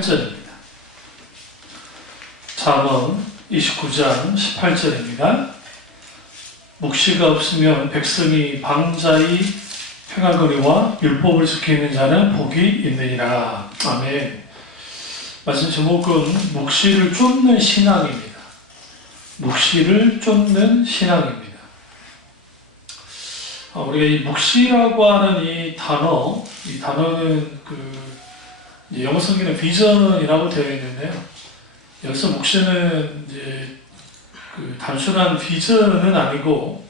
18절입니다. 잠언 29장 18절입니다. 묵시가 없으면 백성이 방자히 행하거니와 율법을 지키는 자는 복이 있느니라. 아멘. 말씀 제목은 묵시를 쫓는 신앙입니다. 묵시를 쫓는 신앙입니다. 우리가 이 묵시라고 하는 이 단어는 영어 성경에 비전이라고 되어 있는데요. 여기서 묵시는 이제 단순한 비전은 아니고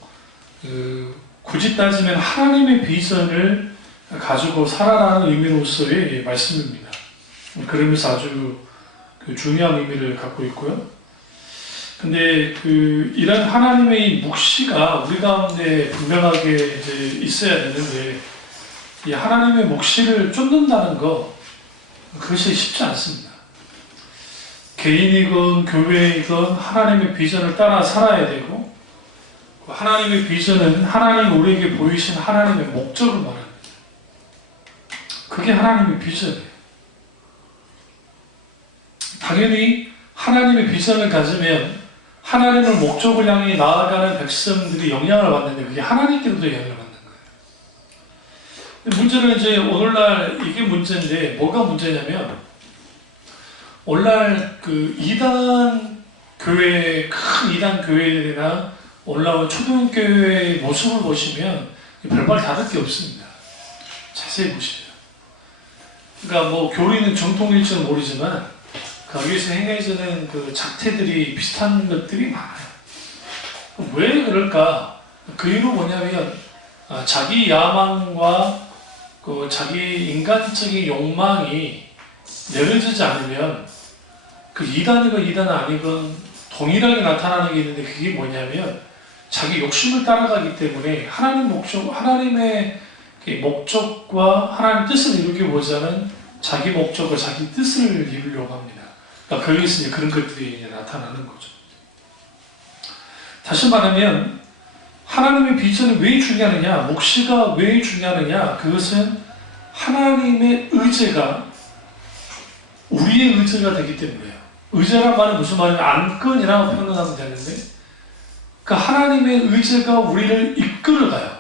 굳이 따지면 하나님의 비전을 가지고 살아라는 의미로서의 말씀입니다. 그러면서 아주 중요한 의미를 갖고 있고요. 근데 이런 하나님의 이 묵시가 우리 가운데 분명하게 이제 있어야 되는데, 이 하나님의 묵시를 쫓는다는 거, 그것이 쉽지 않습니다. 개인이건 교회이건 하나님의 비전을 따라 살아야 되고, 하나님의 비전은 하나님 우리에게 보이신 하나님의 목적을 말합니다. 그게 하나님의 비전이에요. 당연히 하나님의 비전을 가지면 하나님의 목적을 향해 나아가는 백성들이 영향을 받는데, 그게 하나님께로도 영향을 받는 거예요. 문제는 이제 오늘날 이게 문제인데, 뭐가 문제냐면, 오늘날 이단 교회, 큰 이단 교회들이나 올라온 초등교회의 모습을 보시면 별말 다를 게 없습니다. 자세히 보시죠. 그러니까 교리는 정통일지는 모르지만 거기에서 행해지는 작태들이 비슷한 것들이 많아요. 왜 그럴까? 그 이유는 뭐냐면 자기 야망과 자기 인간적인 욕망이 내려지지 않으면 이단이건 이단 아니건 동일하게 나타나는 게 있는데, 그게 뭐냐면 자기 욕심을 따라가기 때문에 하나님의 목적과 하나님 뜻을 이루기 보자는 자기 목적과 자기 뜻을 이루려고 합니다. 그러니까 거기서 이제 그런 것들이 이제 나타나는 거죠. 다시 말하면 하나님의 비전이 왜 중요하느냐, 묵시가 왜 중요하느냐, 그것은 하나님의 의제가 우리의 의제가 되기 때문에요. 의제란 말은 무슨 말이냐면 안건이라고 표현하면 되는데, 하나님의 의제가 우리를 이끌어가요.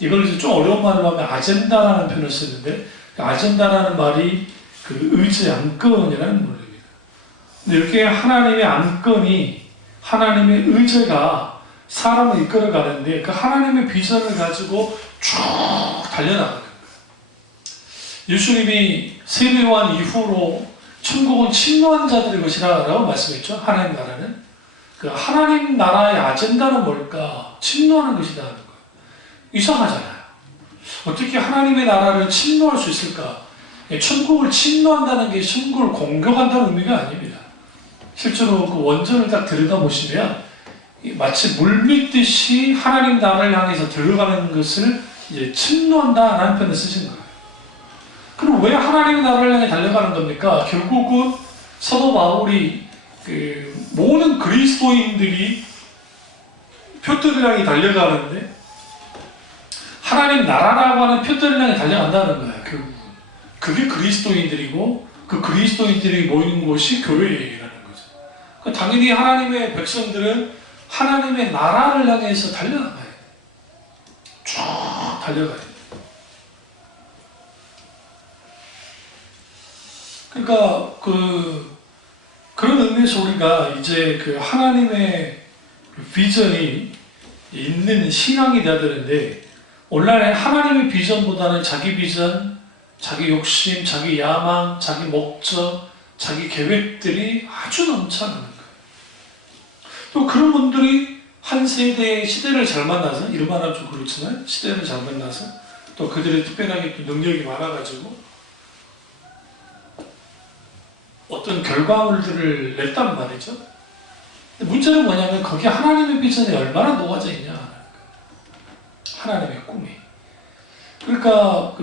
이걸 이제 좀 어려운 말로 하면 아젠다라는 표현을 쓰는데, 아젠다라는 말이 의제, 안건이라는 말입니다. 근데 이렇게 하나님의 안건이, 하나님의 의제가 사람을 이끌어가는데, 하나님의 비전을 가지고 쭉 달려나가는 거예요. 예수님이 세례요한 이후로 천국은 침노한 자들의 것이라고 말씀했죠. 하나님 나라는. 하나님 나라의 아젠다는 뭘까? 침노하는 것이라는 거예요. 이상하잖아요. 어떻게 하나님의 나라를 침노할 수 있을까? 천국을 침노한다는 게 천국을 공격한다는 의미가 아닙니다. 실제로 원전을 딱 들여다보시면 마치 물밀듯이 하나님 나라를 향해서 들어가는 것을 이제 침노한다라는 표현을 쓰신 거예요. 그럼 왜 하나님의 나라를 향해 달려가는 겁니까? 결국은 사도 바울이 모든 그리스도인들이 표대를 향해 달려가는데, 하나님 나라라고 하는 표대를 향해 달려간다는 거예요. 결국은 그게 그리스도인들이고, 그 그리스도인들이 모이는 곳이 교회라는 거죠. 당연히 하나님의 백성들은 하나님의 나라를 향해서 달려나가야 돼요. 쭉 달려가야 돼요. 그러니까 그런 의미에서 우리가 이제 하나님의 비전이 있는 신앙이 되어야 되는데, 오늘날 하나님의 비전보다는 자기 비전, 자기 욕심, 자기 야망, 자기 목적, 자기 계획들이 아주 넘쳐나는 거예요. 또 그런 분들이 한 세대의 시대를 잘 만나서, 이런 말하면 좀 그렇지만 시대를 잘 만나서 또 그들의 특별하게 또 능력이 많아가지고 어떤 결과물들을 냈단 말이죠. 문제는 뭐냐면 거기에 하나님의 비전이 얼마나 녹아져 있냐, 하나님의 꿈이. 그러니까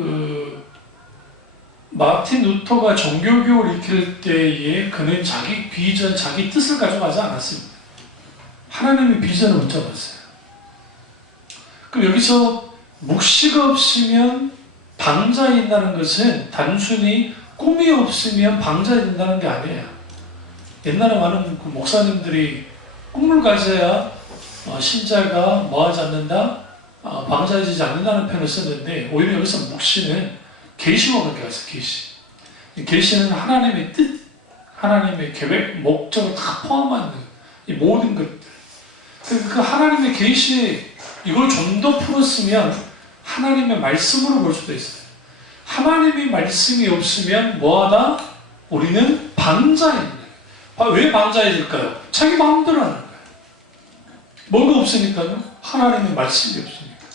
마틴 루터가 종교교를 익힐 때에 그는 자기 비전, 자기 뜻을 가져가지 않았습니다. 하나님의 비전을 붙잡았어요. 그럼 여기서 묵시가 없으면 방자에 있다는 것은 단순히 꿈이 없으면 방자해야 된다는 게 아니에요. 옛날에 많은 그 목사님들이 꿈을 가져야 신자가 뭐하지 않는다? 방자해지지 않는다는 표현을 썼는데, 오히려 여기서 묵시는 계시와 관계가 있어요. 계시는 하나님의 뜻, 하나님의 계획, 목적을 다 포함하는 이 모든 것들. 그 하나님의 계시에 이걸 좀 더 풀었으면 하나님의 말씀으로 볼 수도 있어요. 하나님의 말씀이 없으면 뭐하다? 우리는 방자해진다. 왜 방자해질까요? 자기 마음대로 하는 거예요. 뭐가 없으니까요? 하나님의 말씀이 없으니까.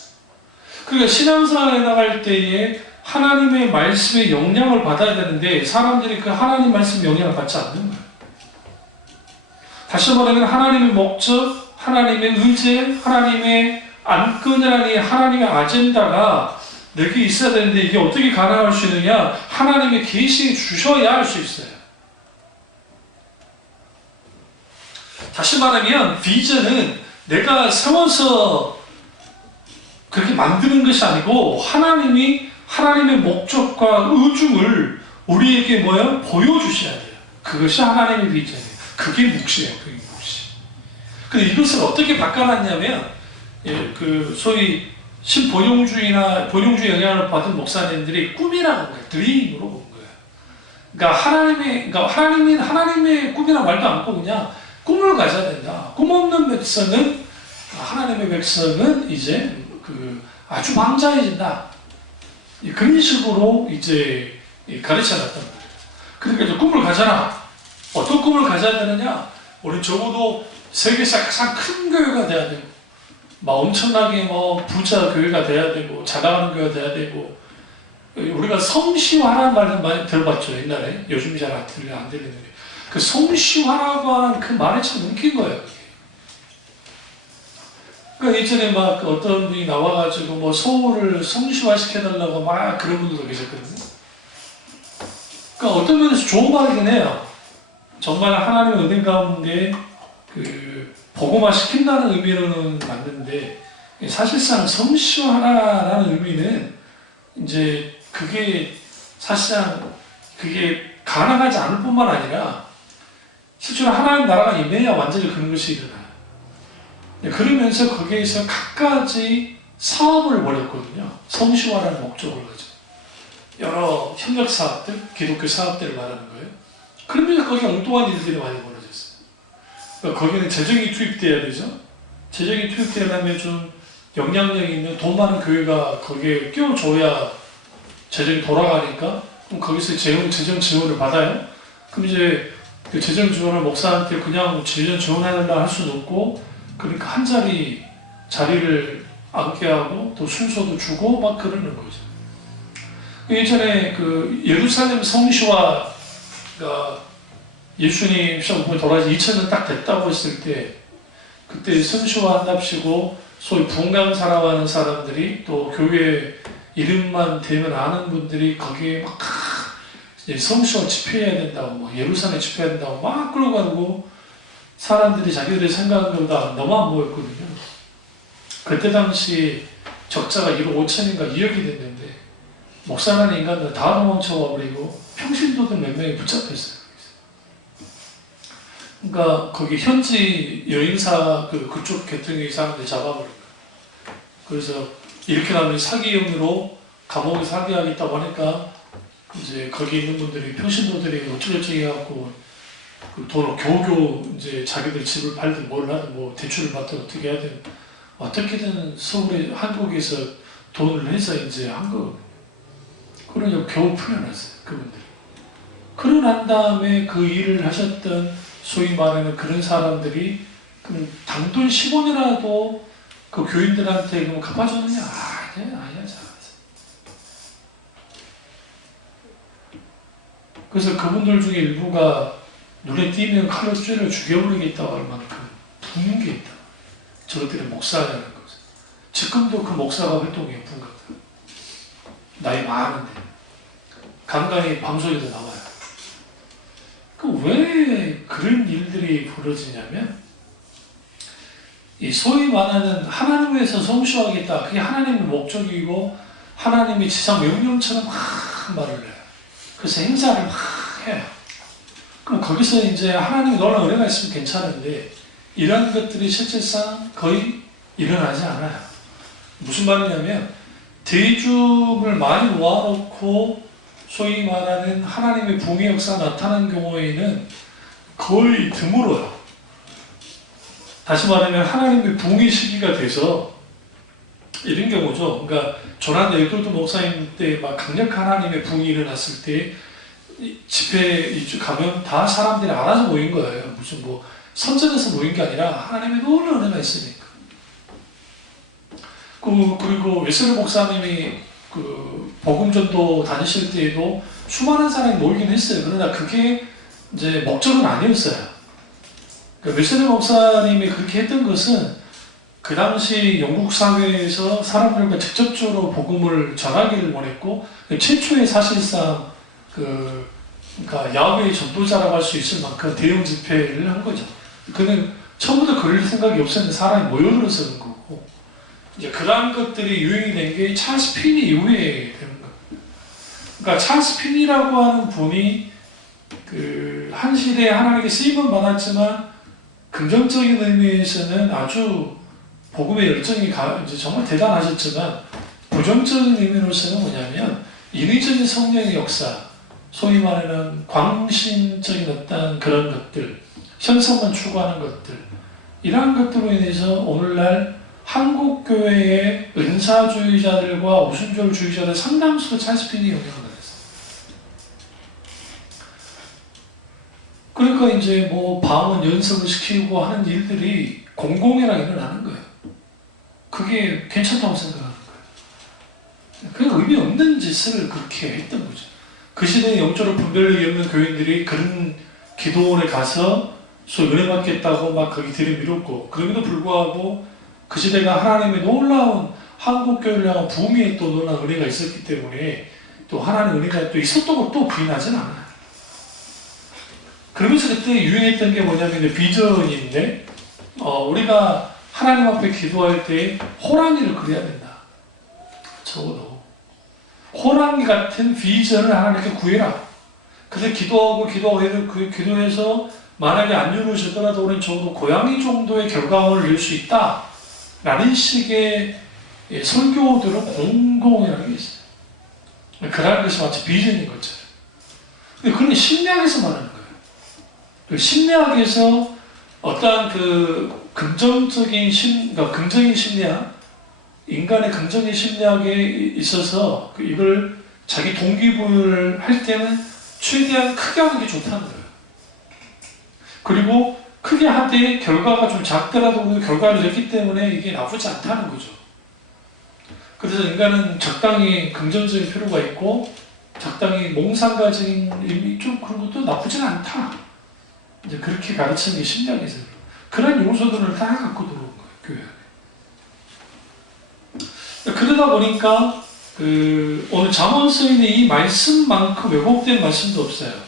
그러니까 신앙생활에 나갈 때에 하나님의 말씀의 영향을 받아야 되는데 사람들이 그 하나님 말씀의 영향을 받지 않는 거예요. 다시 말하면 하나님의 목적, 하나님의 의제, 하나님의 안건이라는 하나님의 아젠다가 내게 있어야 되는데 이게 어떻게 가능할 수 있느냐? 하나님의 계시해 주셔야 할 수 있어요. 다시 말하면 비전은 내가 세워서 그렇게 만드는 것이 아니고 하나님의 목적과 의중을 우리에게 보여주셔야 돼요. 그것이 하나님의 비전이에요. 그게 묵시예요. 그게 묵시. 근데 이것을 어떻게 바꿔놨냐면, 소위 신본용주의나 본용주의 영향을 받은 목사님들이 꿈이라고 해요. 드림으로 본 거예요. 그러니까 하나님의 꿈이라는 말도 않고 그냥 꿈을 가져야 된다. 꿈 없는 백성은, 하나님의 백성은 이제 아주 방자해진다. 그런 식으로 이제 가르쳐 놨단 말이에요. 그러니까 이제 꿈을 가져라. 어떤 꿈을 가져야 되느냐? 우리 적어도 세계에서 가장 큰 교회가 돼야 되고, 막 엄청나게 부자 교회가 돼야 되고, 잘 나가는 교회가 돼야 되고, 우리가 성시화라는 말을 많이 들어봤죠, 옛날에. 요즘 잘 안 들리는데. 그 성시화라고 하는 그 말이 참 웃긴 거예요. 그러니까 예전에 막 어떤 분이 나와가지고 서울을 성시화시켜달라고 막 그런 분들도 계셨거든요. 그러니까 어떤 면에서 좋은 말이긴 해요. 정말 하나님의 은혜 가운데 복음화 시킨다는 의미로는 맞는데, 사실상 성시화라는 의미는 이제 그게 사실상 그게 가능하지 않을 뿐만 아니라 실제로 하나님 나라가 임해야 완전히 그런 것이 일어나요. 그러면서 거기에서 갖가지 사업을 벌였거든요. 성시화라는 목적을 가지고 여러 협력 사업들, 기독교 사업들을 말하는 거예요. 그러면서 거기 엉뚱한 일들이 많이 벌어졌어요. 그러니까 거기는 재정이 투입돼야 되죠. 재정이 투입되려면 좀 영향력 있는 돈 많은 교회가 거기에 끼워줘야 재정이 돌아가니까, 그럼 거기서 재정 지원을 받아요. 그럼 이제 그 재정 지원을 목사한테 그냥 재정 지원해달라 할 수는 없고, 그러니까 한 자리를 앉게 하고 또 순서도 주고 막 그러는 거죠. 예전에 예루살렘 성시화가 예수님 시험 돌아가서 2000년 딱 됐다고 했을 때, 그때 성시화 한답시고 소위 분강 살아가는 사람들이 또 교회 이름만 대면 아는 분들이 거기에 막 성시화 집회해야 된다고, 예루살렘 집회해야 된다고 막 끌고 가고, 사람들이 자기들이 생각한 것보다 너무 안 모였거든요. 그때 당시 적자가 1억 5천인가 2억이 됐는데, 목사라는 인간들 다 도망쳐 와버리고 평신도들 몇 명이 붙잡혔어요. 그러니까 거기 현지 여인사 그쪽 계통의 사람들 잡아버린 거예요. 그래서 이렇게 나면 사기용으로 감옥에 사기하겠다고 하니까 이제 거기 있는 분들이 평신도들이 어쩌고저쩌고 해갖고 돈을 겨우겨우 이제 자기들 집을 팔든 뭘 하든 대출을 받든 어떻게 하든 어떻게든 서울에 한국에서 돈을 내서 이제 한 거거든요. 그러니까 겨우 풀려났어요, 그분들. 그러고 난 다음에 그 일을 하셨던 소위 말하는 그런 사람들이 그럼 단돈 10원이라도 그 교인들한테 그럼 갚아주느냐? 아니야, 잘. 그래서 그분들 중에 일부가 눈에 띄면 칼로 찔러 죽여버리겠다고 할 만큼 부는 게 있다. 저것들이 목사라는 거죠. 지금도 그 목사가 활동해요, 분가가. 나이 많은데. 간간히 방송에도 나와요. 왜 그런 일들이 벌어지냐면, 이 소위 말하는 하나님을 위해서 성취하겠다. 그게 하나님의 목적이고, 하나님이 지상 명령처럼 막 말을 해요. 그래서 행사를 막 해요. 그럼 거기서 이제 하나님이 놀라운 은혜가 있으면 괜찮은데 이런 것들이 실질상 거의 일어나지 않아요. 무슨 말이냐면 대중을 많이 모아놓고 소위 말하는 하나님의 붕의 역사가 나타나는 경우에는 거의 드물어요. 다시 말하면 하나님의 붕의 시기가 돼서 이런 경우죠. 그러니까 조난 에드워드 목사님 때 막 강력한 하나님의 붕이 일어났을 때 집회에 가면 다 사람들이 알아서 모인 거예요. 무슨 뭐 선전에서 모인 게 아니라 하나님의 놀라운 은혜가 있으니까. 그리고 웨슬리 목사님이 그 복음전도 다니실 때에도 수많은 사람이 모이긴 했어요. 그러나 그게 이제 목적은 아니었어요. 그러니까 웨슬리 목사님이 그렇게 했던 것은 그 당시 영국 사회에서 사람들과 직접적으로 복음을 전하기를 원했고 최초의 사실상 그러니까 야훼의 전도자라고 할 수 있을 만큼 대형 집회를 한 거죠. 그는 처음부터 그럴 생각이 없었는데 사람이 모여들어서 그런 거고 이제 그러한 것들이 유행이 된 게 찰스 피니 이후에 되는 거예요. 그러니까 찰스 피니라고 하는 분이 그 한 시대에 하나님께 쓰임은 받았지만 긍정적인 의미에서는 아주 복음의 열정이 이제 정말 대단하셨지만 부정적인 의미로서는 뭐냐면 인위적인 성령의 역사, 소위 말하는 광신적인 어떤 그런 것들, 현상만 추구하는 것들, 이러한 것들로 인해서 오늘날 한국교회의 은사주의자들과 오순절주의자들 상당수가 찰스 피니에 영향을 받았어요. 그러니까 이제 뭐 방언 연습을 시키고 하는 일들이 공공연하게 일어나는 거예요. 그게 괜찮다고 생각하는 거예요. 그게 의미 없는 짓을 그렇게 했던 거죠. 그 시대에 영적으로 분별력이 없는 교인들이 그런 기도원에 가서 소위 은혜 받겠다고 막 거기 들이밀었고 그럼에도 불구하고 그 시대가 하나님의 놀라운 한국교회를 향한 부흥의 또 놀라운 은혜가 있었기 때문에 또 하나님의 은혜가 또 있었던 걸 또 부인하지는 않아요. 그러면서 그때 유행했던 게 뭐냐면 비전인데 우리가 하나님 앞에 기도할 때 호랑이를 그려야 된다. 적어도 호랑이 같은 비전을 하나님께 구해라. 그래서 기도하고 그 기도해서 만약에 안 이루어지더라도 우리는 적어도 고양이 정도의 결과물을 낼 수 있다. 라는 식의 설교들은 공공이라는 게 있어요. 그러한 것이 마치 비전인 것처럼. 근데 그건 심리학에서 말하는 거예요. 그 심리학에서 어떠한 그 긍정적인 그러니까 긍정의 심리학, 인간의 긍정의 심리학에 있어서 이걸 자기 동기부여를 할 때는 최대한 크게 하는 게 좋다는 거예요. 그리고 크게 할 때 결과가 좀 작더라도 결과를 냈기 때문에 이게 나쁘지 않다는 거죠. 그래서 인간은 적당히 긍정적인 필요가 있고 적당히 몽상가적인 의미 좀 그런 것도 나쁘진 않다. 이제 그렇게 가르치는 게 심리학에서 그런 요소들을 다 갖고 들어온 거예요, 교회. 그러다 보니까 오늘 잠언서에 있는 이 말씀만큼 왜곡된 말씀도 없어요.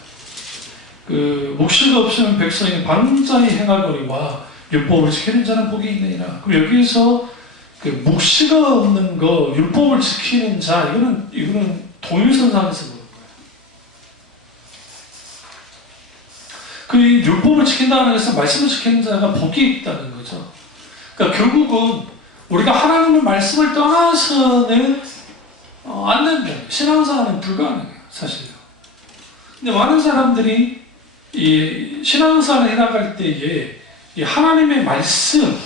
묵시가 없으면 백성이 반자히 행하거니와 율법을 지키는 자는 복이 있느니라. 그럼 여기서 묵시가 없는 거, 율법을 지키는 자, 이거는 동일선상에서 보는 거예요. 그 율법을 지킨다는 것은 말씀을 지키는 자가 복이 있다는 거죠. 그러니까 결국은 우리가 하나님의 말씀을 떠나서는 안 된다. 신앙생활은 불가능해요, 사실요. 근데 많은 사람들이 이 신앙생활을 해나갈 때에 이 하나님의 말씀,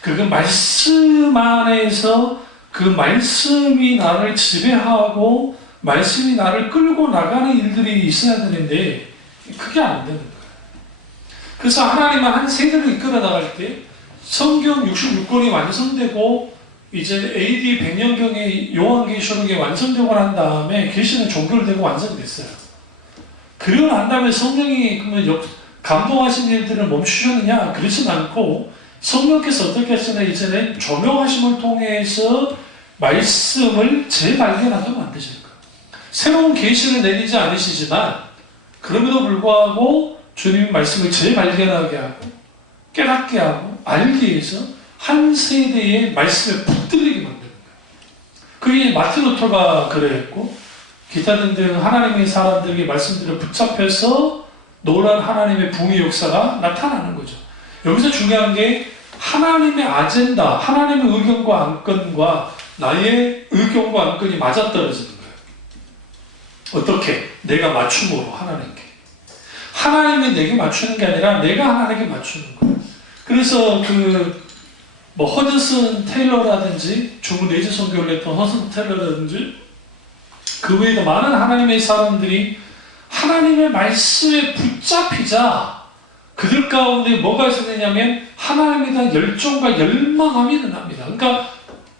그 말씀 안에서 그 말씀이 나를 지배하고 말씀이 나를 끌고 나가는 일들이 있어야 되는데 그게 안 되는 거예요. 그래서 하나님은 한 세대를 이끌어 나갈 때 성경 66권이 완성되고 이제 AD 100년경에 요한계시록이 완성되고 난 다음에 계시는 종결되고 완성됐어요. 그러고 난 다음에 성령이 그러면 감동하신 일들을 멈추셨느냐? 그렇진 않고 성령께서 어떻게 하시나 이제는 조명하심을 통해서 말씀을 재발견하게 만드실 거예요. 새로운 계시를 내리지 않으시지만 그럼에도 불구하고 주님의 말씀을 재발견하게 하고 깨닫게 하고 알기 위해서 한 세대의 말씀에 붙들리게 만드는 거예요. 그게 마틴 루터가 그랬고 기타 등등 하나님의 사람들에게 말씀들을 붙잡혀서 놀란 하나님의 붕의 역사가 나타나는 거죠. 여기서 중요한 게 하나님의 아젠다, 하나님의 의견과 안건과 나의 의견과 안건이 맞아떨어지는 거예요. 어떻게? 내가 맞춤으로 하나님께. 하나님이 내게 맞추는 게 아니라 내가 하나님께 맞추는 거예요. 그래서 허드슨 테일러라든지 중국 내지 선교를 했던 허드슨 테일러라든지 그 외에도 많은 하나님의 사람들이 하나님의 말씀에 붙잡히자 그들 가운데 뭐가 있었느냐면 하나님에 대한 열정과 열망함이 일어납니다. 그러니까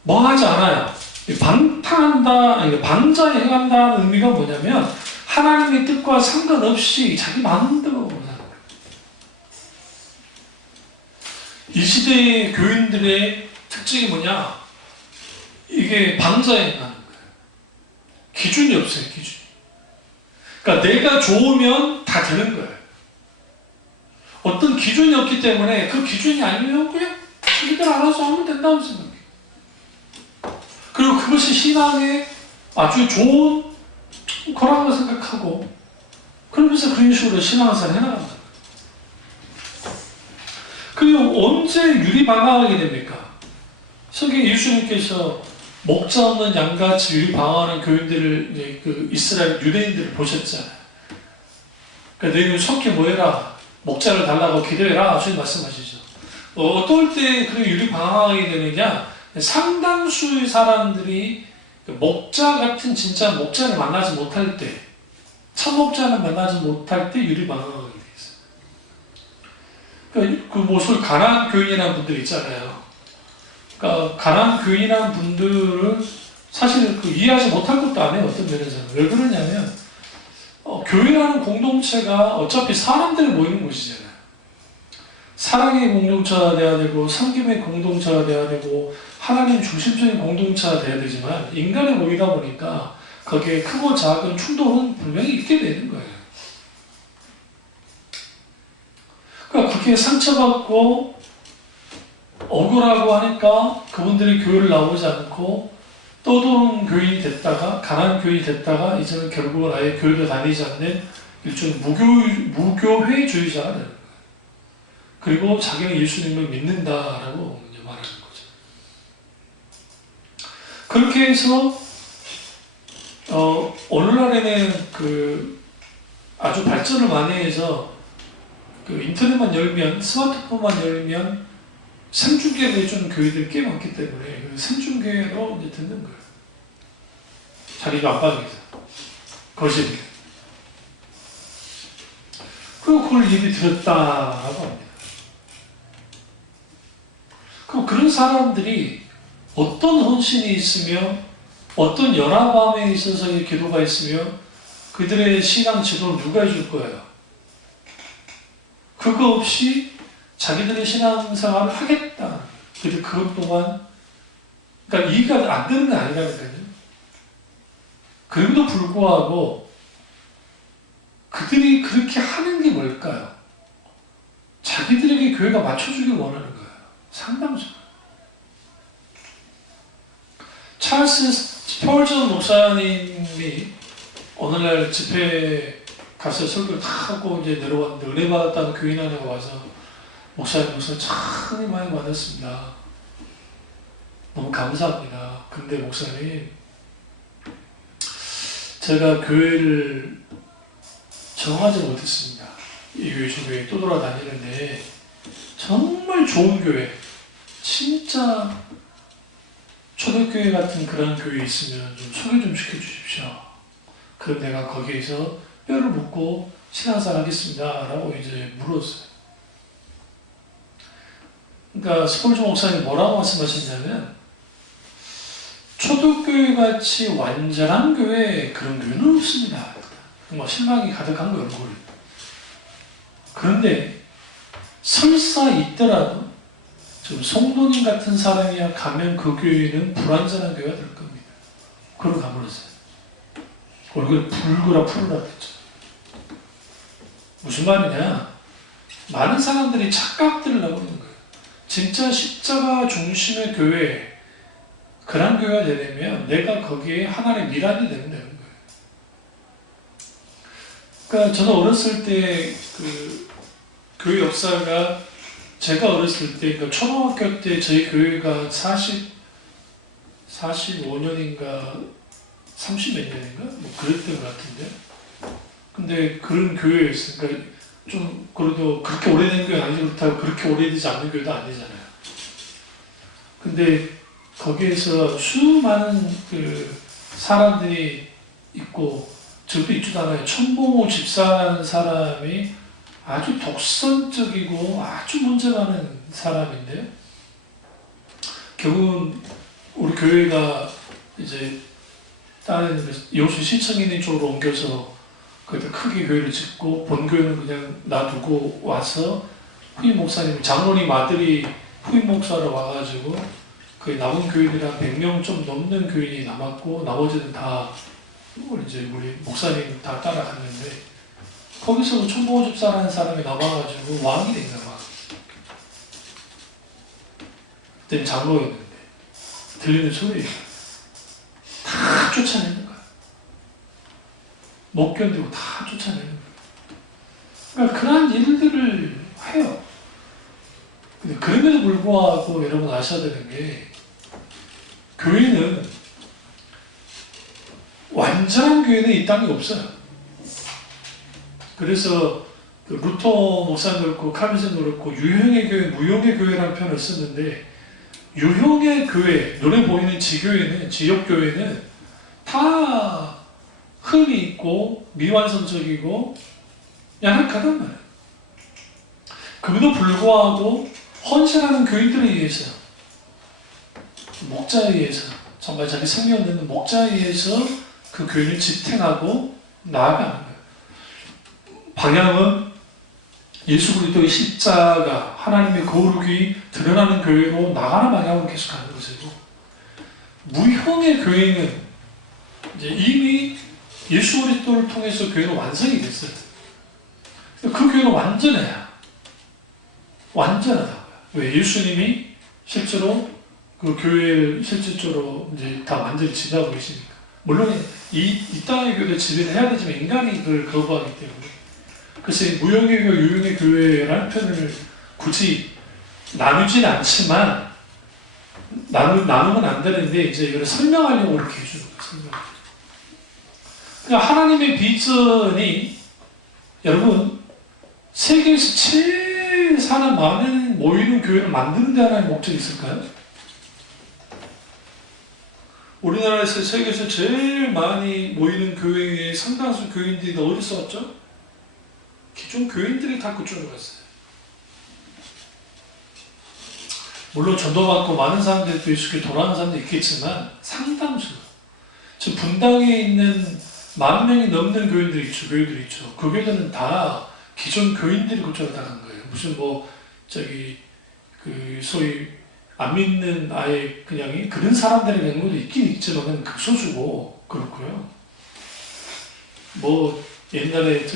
뭐 하지 않아요. 방탕한다, 방자에 행한다는 의미가 뭐냐면 하나님의 뜻과 상관없이 자기 마음대로 하는 거예요. 이 시대의 교인들의 특징이 뭐냐? 이게 방자에 행하는 거예요. 기준이 없어요, 기준. 그러니까 내가 좋으면 다 되는 거예요. 어떤 기준이 없기 때문에 그 기준이 아니면 그냥 자기들 알아서 하면 된다고 생각해요. 그리고 그것이 신앙에 아주 좋은 거라고 생각하고 그러면서 그런 식으로 신앙생활을 해나간다. 그리고 언제 유리방황하게 됩니까? 성경 예수님께서 목자 없는 양같이 유리방황하는 교인들을 이스라엘 유대인들을 보셨잖아요. 그러니까 너희는 속히 모여라, 목자를 달라고 기도해라 주님 말씀하시죠. 어떨 때 그런 유리방황하게 되느냐? 상당수의 사람들이 목자 같은 진짜 목자를 만나지 못할 때, 참 목자를 만나지 못할 때 유리방황하게 돼 있어요. 그러니까 소위 가난한 교인이라는 분들 있잖아요. 그러니까 가난한 교인이라는 분들을 사실 이해하지 못할 것도 안 해요. 어떤 면에서는. 왜 그러냐면 교회라는 공동체가 어차피 사람들이 모이는 곳이잖아요. 사랑의 공동체가 돼야 되고 섬김의 공동체가 돼야 되고 하나님 중심적인 공동체가 돼야 되지만 인간이 모이다 보니까 거기에 크고 작은 충돌은 분명히 있게 되는 거예요. 그러니까 그렇게 상처받고 억울하고 하니까 그분들이 교회를 나오지 않고 떠도는 교인이 됐다가 가난한 교인이 됐다가 이제는 결국은 아예 교회도 다니지 않는 일종의 무교회주의자가 되는 거예요. 그리고 자기는 예수님을 믿는다라고 말하는 거죠. 그렇게 해서 오늘날에는 아주 발전을 많이 해서 인터넷만 열면 스마트폰만 열면 생중계를 해주는 교회들이 꽤 많기 때문에 생중계로 이제 듣는 거예요. 자기가 안방에서 거실에. 그리고 그걸 예비 들었다라고 합니다. 그럼 그런 사람들이 어떤 헌신이 있으며 어떤 연합함에 있어서의 기도가 있으며 그들의 신앙 지도를 누가 해줄 거예요? 그거 없이 자기들의 신앙생활을 하겠다. 그런데 그것 또한 그러니까 이해가 안 되는 건 아니라니까요. 그럼에도 불구하고 그들이 그렇게 하는 게 뭘까요? 자기들에게 교회가 맞춰주길 원하는 거예요. 상당수는. 찰스 스펄전 목사님이 오늘날 집회 가서 설교를 다 하고 이제 내려왔는데 은혜 받았다는 교인 안에 와서 목사님 참 많이 받았습니다. 너무 감사합니다. 근데 목사님 제가 교회를 정하지 못했습니다. 이 교회 저 교회 또 돌아다니는데 정말 좋은 교회 진짜 초대교회 같은 그런 교회 있으면 좀 소개 좀 시켜주십시오. 그럼 내가 거기에서 뼈를 묻고 신앙생활 하겠습니다. 라고 이제 물었어요. 그러니까 스폴주 목사님이 뭐라고 말씀하셨냐면 초대교회 같이 완전한 교회 그런 교회는 없습니다. 정말 실망이 가득한 거예요. 얼굴이. 그런데 설사 있더라도 좀 성도님 같은 사람이야 가면 그 교회는 불완전한 교회가 될 겁니다. 그러고 가버렸어요. 얼굴이 붉으라 푸르라 됐죠. 무슨 말이냐? 많은 사람들이 착각들을 하고 있는 거예요. 진짜 십자가 중심의 교회, 그런 교회가 되려면 내가 거기에 하나님의 미란이 되면 되는 거예요. 그러니까 저는 어렸을 때 그 교회 역사가 제가 어렸을 때, 그러니까 초등학교 때 저희 교회가 45년인가 30 몇 년인가? 뭐 그랬던 것 같은데. 근데 그런 교회였어요. 그러니까 좀 그래도 그렇게 오래된 교회 아니지 그렇다고 그렇게 오래되지 않는 교회도 아니잖아요. 근데 거기에서 수많은 그 사람들이 있고 저도 있지도 않아요. 천봉호 집사라는 사람이 아주 독선적이고 아주 문제 많은 사람인데 결국은 우리 교회가 이제 다른 여수 시청인의 쪽으로 옮겨서 거기다 크게 교회를 짓고 본교회는 그냥 놔두고 와서 후임 목사님, 장로님 아들이 후임 목사로 와가지고 거의 남은 교인들이 한 100명 좀 넘는 교인이 남았고 나머지는 다 이제 우리 목사님 다 따라갔는데 거기서 천보호 집사라는 사람이 남아가지고 왕이 된 거야. 그때는 장로였는데 들리는 소리 다 쫓아내는 거야. 못 견디고 다 쫓아내는 거야. 그러니까 그러한 일들을 해요. 근데 그럼에도 불구하고 여러분 아셔야 되는 게 교회는 완전한 교회는 이 땅에 없어요. 그래서 그 루터 목사도 그렇고 칼빈도 그렇고 유형의 교회, 무형의 교회라는 표현을 썼는데 유형의 교회, 눈에 보이는 지교회는 지역교회는 다 흠이 있고 미완성적이고 연약하단 말이에요. 그럼에도 불구하고 헌신하는 교인들에 의해서 목자에 의해서 정말 자기 생명을 내는 목자에 의해서 그 교회를 지탱하고 나아가는 거예요. 방향은 예수 그리스도의 십자가 하나님의 거룩이 드러나는 교회로 나가는 방향으로 계속 가는 것이고 무형의 교회는 이제 이미 예수 그리스도를 통해서 교회는 완성이 됐어요. 그 교회는 완전하다고요. 왜? 예수님이 실제로 그 교회를 실질적으로 이제 다 완전히 지배하고 계시니까. 물론 이 땅의 교회를 지배를 해야 되지만 인간이 그걸 거부하기 때문에. 그래서 무형의 교회, 유형의 교회라는 표현을 굳이 나누지는 않지만 나누면 안 되는데 이제 이걸 설명하려고 이렇게 해주는 거예요. 그러니까 하나님의 비전이 여러분 세계에서 제일 사람 많은 모이는 교회를 만드는 데 하나의 목적이 있을까요? 우리나라에서 세계에서 제일 많이 모이는 교회의 상당수 교인들이 어디서 왔죠? 기존 교인들이 다 그쪽으로 갔어요. 물론 전도받고 많은 사람들도 예수께 돌아가는 사람도 있겠지만 상당수 지금 분당에 있는 10,000명이 넘는 교인들이 있죠. 그 교회들은 다 기존 교인들이 그쪽으로 다 간 거예요. 무슨 그 소위 안 믿는 아예 그냥 그런 사람들의 명목도 있긴 있지만 극소수고 그렇고요. 옛날에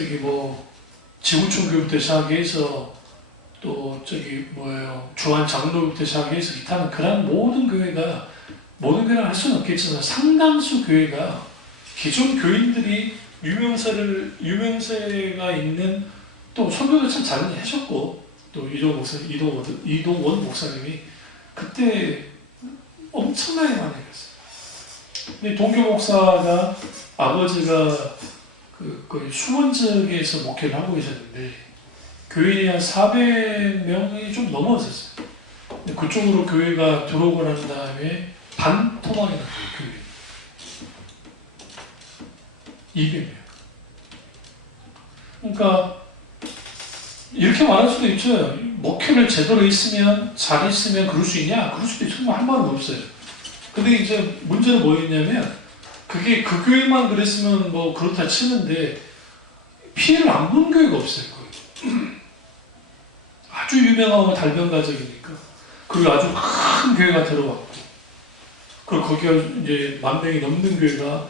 지구촌 교육부터 시작해서 또 주한 장로부터 시작해서 기타는 그런 모든 교회를 할 수는 없겠지만 상당수 교회가 기존 교인들이 유명세가 있는 또 설교도 참 잘 하셨고 또 이동원 목사님이 그때 엄청나게 많이 했어요. 근데 동교 목사가 아버지가 거의 수원지역에서 목회를 하고 계셨는데 교인이 한 400명이 좀 넘어섰어요. 근데 그쪽으로 교회가 들어오고 난 다음에 반토막이 났어요. 교회 200명. 그러니까 이렇게 말할 수도 있죠. 목회를 제대로 했으면 잘했으면 그럴 수 있냐? 그럴 수도 있죠. 할 말은 없어요. 근데 이제 문제는 뭐였냐면 그게 그 교회만 그랬으면 그렇다 치는데 피해를 안 본 교회가 없어요. 아주 유명하고 달변가적이니까 그리고 아주 큰 교회가 들어왔고 그리고 거기가 이제 10,000명이 넘는 교회가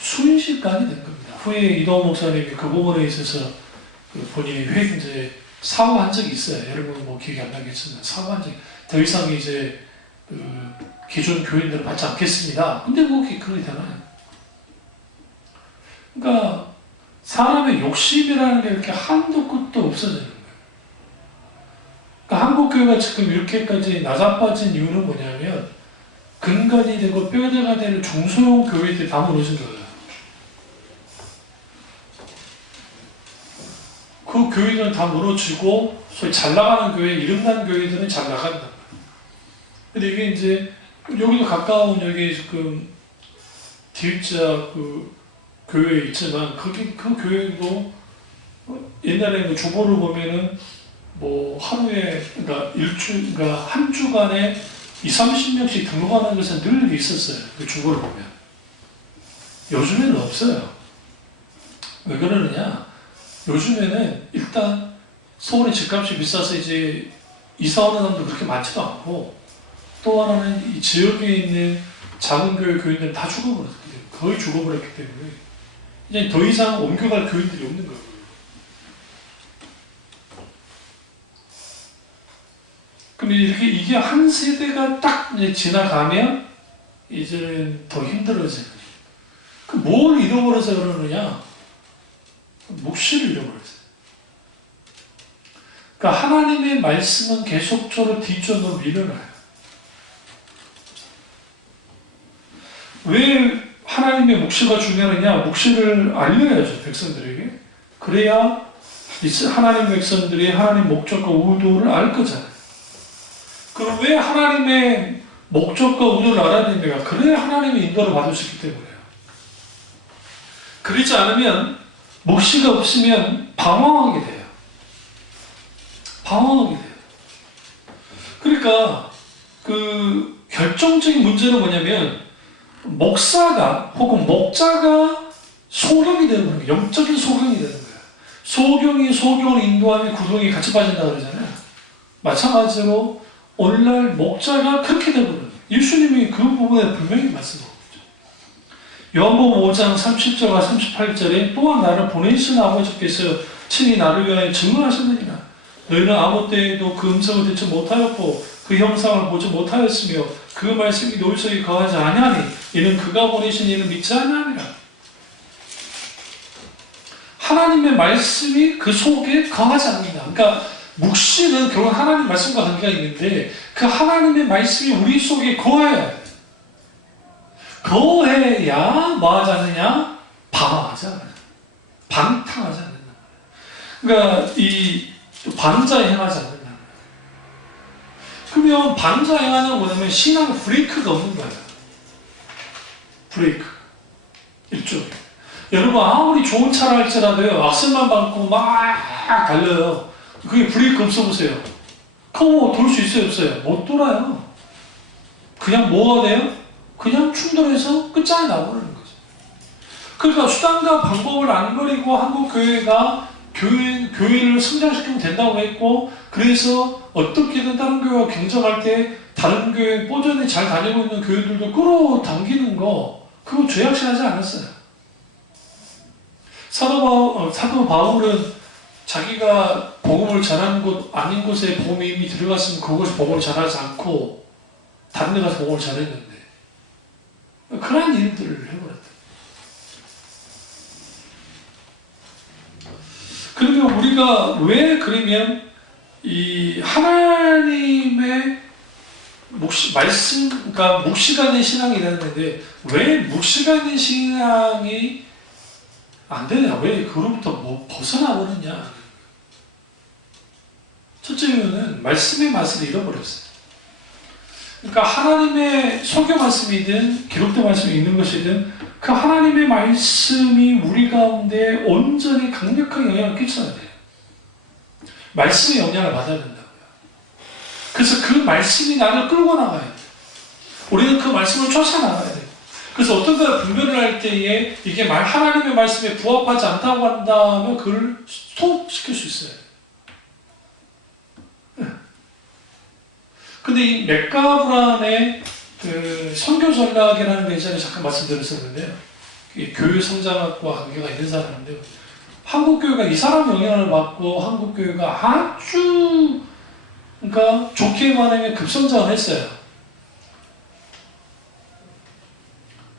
순식간이 된 겁니다. 후에 이동원 목사님이 그 부분에 있어서 본인이 이제 사과한 적이 있어요. 여러분 기억이 안 나겠지만 사과한 적이 더 이상 이제 기존 교인들을 받지 않겠습니다. 근데 그렇게 되나요? 그러니까 사람의 욕심이라는 게 이렇게 한도 끝도 없어지는 거예요. 그러니까 한국교회가 지금 이렇게까지 낮아빠진 이유는 뭐냐면 근간이 되고 뼈대가 되는 중소형 교회들이 다 무너진 거예요. 그 교회들은 다 무너지고 소위 잘 나가는 교회, 이름난 교회들은 잘 나간다. 근데 이게 이제 여기도 가까운 여기 지금 디귿자 그 교회 있지만 그 교회도 옛날에 그 주보를 보면은 뭐 하루에 그러니까 한 주간에 20-30명씩 등록하는 것은 늘 있었어요. 그 주보를 보면. 요즘에는 없어요. 왜 그러느냐? 요즘에는 일단 서울의 집값이 비싸서 이제 이사 오는 사람도 그렇게 많지도 않고 또 하나는 이 지역에 있는 작은 교회 교인들은 다 죽어버렸거든요. 거의 죽어버렸기 때문에 이제 더 이상 옮겨갈 교인들이 없는 거예요. 그럼 이게 한 세대가 딱 이제 지나가면 이제는 더 힘들어져요. 그 뭘 잃어버려서 그러느냐? 묵시를 잃어버렸어요. 그러니까 하나님의 말씀은 계속적으로 뒷전으로 밀어나요. 왜 하나님의 묵시가 중요하냐? 묵시를 알려야죠, 백성들에게. 그래야 하나님 백성들이 하나님 목적과 의도를 알 거잖아요. 그럼 왜 하나님의 목적과 의도를 알아야 됩니까? 그래야 하나님의 인도를 받을 수 있기 때문에요. 그렇지 않으면 묵시가 없으면 방황하게 돼요. 방황하게 돼요. 그러니까 그 결정적인 문제는 뭐냐면 목사가 혹은 목자가 소경이 되는 거예요. 영적인 소경이 되는 거예요. 소경이 소경을 인도하면 구덩이에 같이 빠진다 그러잖아요. 마찬가지로 오늘날 목자가 그렇게 되거든요. 예수님이 그 부분에 분명히 말씀하고 있죠. 요한복음 5장 30절과 38절에 또한 나를 보내신 아버지께서 친히 나를 위하여 증언하셨느니라. 너희는 아무 때에도 그 음성을 듣지 못하였고 그 형상을 보지 못하였으며 그 말씀이 너희 속에 거하지 아니하니 이는 그가 보내신 이를 믿지 아니하니라. 하나님의 말씀이 그 속에 거하지 않는다. 그러니까 묵시는 결국 하나님 말씀과 관계가 있는데 그 하나님의 말씀이 우리 속에 거해야 돼. 거해야 뭐하지 않느냐? 방황하지 않느냐. 방탕하지 않느냐. 그러니까 이 방자행하지 않는다. 그러면 방자행하는 뭐냐면 신앙 브레이크가 없는 거예요. 브레이크. 일종의. 여러분 아무리 좋은 차를 할지라도요. 악셀만 밟고 막 달려요. 그게 브레이크 없어 보세요. 그거 돌 수 있어요? 없어요? 못 돌아요. 그냥 뭐가 돼요? 그냥 충돌해서 끝장이 나버리는 거죠. 그러니까 수단과 방법을 안 버리고 한국 교회가 교회를 성장시키면 된다고 했고 그래서 어떻게든 다른 교회와 경쟁할 때 다른 교회 뽀전히 잘 다니고 있는 교회들도 끌어당기는 거 그거 죄악시하지 않았어요. 사도 바울은 자기가 복음을 전하는 곳 아닌 곳에 복음이 이미 들어갔으면 그곳에 복음을 전하지 않고 다른 데 가서 복음을 전했는데 그런 일들을 해버렸다. 그러면 우리가 왜 그러면 이 하나님의 말씀, 그러니까 묵시가 된 신앙이 되는데 왜 묵시가 된 신앙이 안 되냐? 왜 그로부터 뭐 벗어나 버리냐? 첫째 이유는 말씀의 맛을 잃어버렸어요. 그러니까 하나님의 설교 말씀이든 기록된 말씀이 있는 것이든 그 하나님의 말씀이 우리 가운데 온전히 강력한 영향을 끼쳐야 돼요. 말씀의 영향을 받아야 된다고요. 그래서 그 말씀이 나를 끌고 나가야 돼요. 우리는 그 말씀을 쫓아나가야 돼요. 그래서 어떤 걸 분별을 할 때에 이게 하나님의 말씀에 부합하지 않다고 한다면 그걸 스톱시킬 수 있어요. 근데 이 맥가브란의 그 선교 전략이라는 게 예전에 잠깐 말씀드렸었는데요. 교회 성장학과 관계가 있는 사람인데요. 한국교회가 이 사람 영향을 받고 한국교회가 아주 그러니까 좋게 말하면 급성장을 했어요.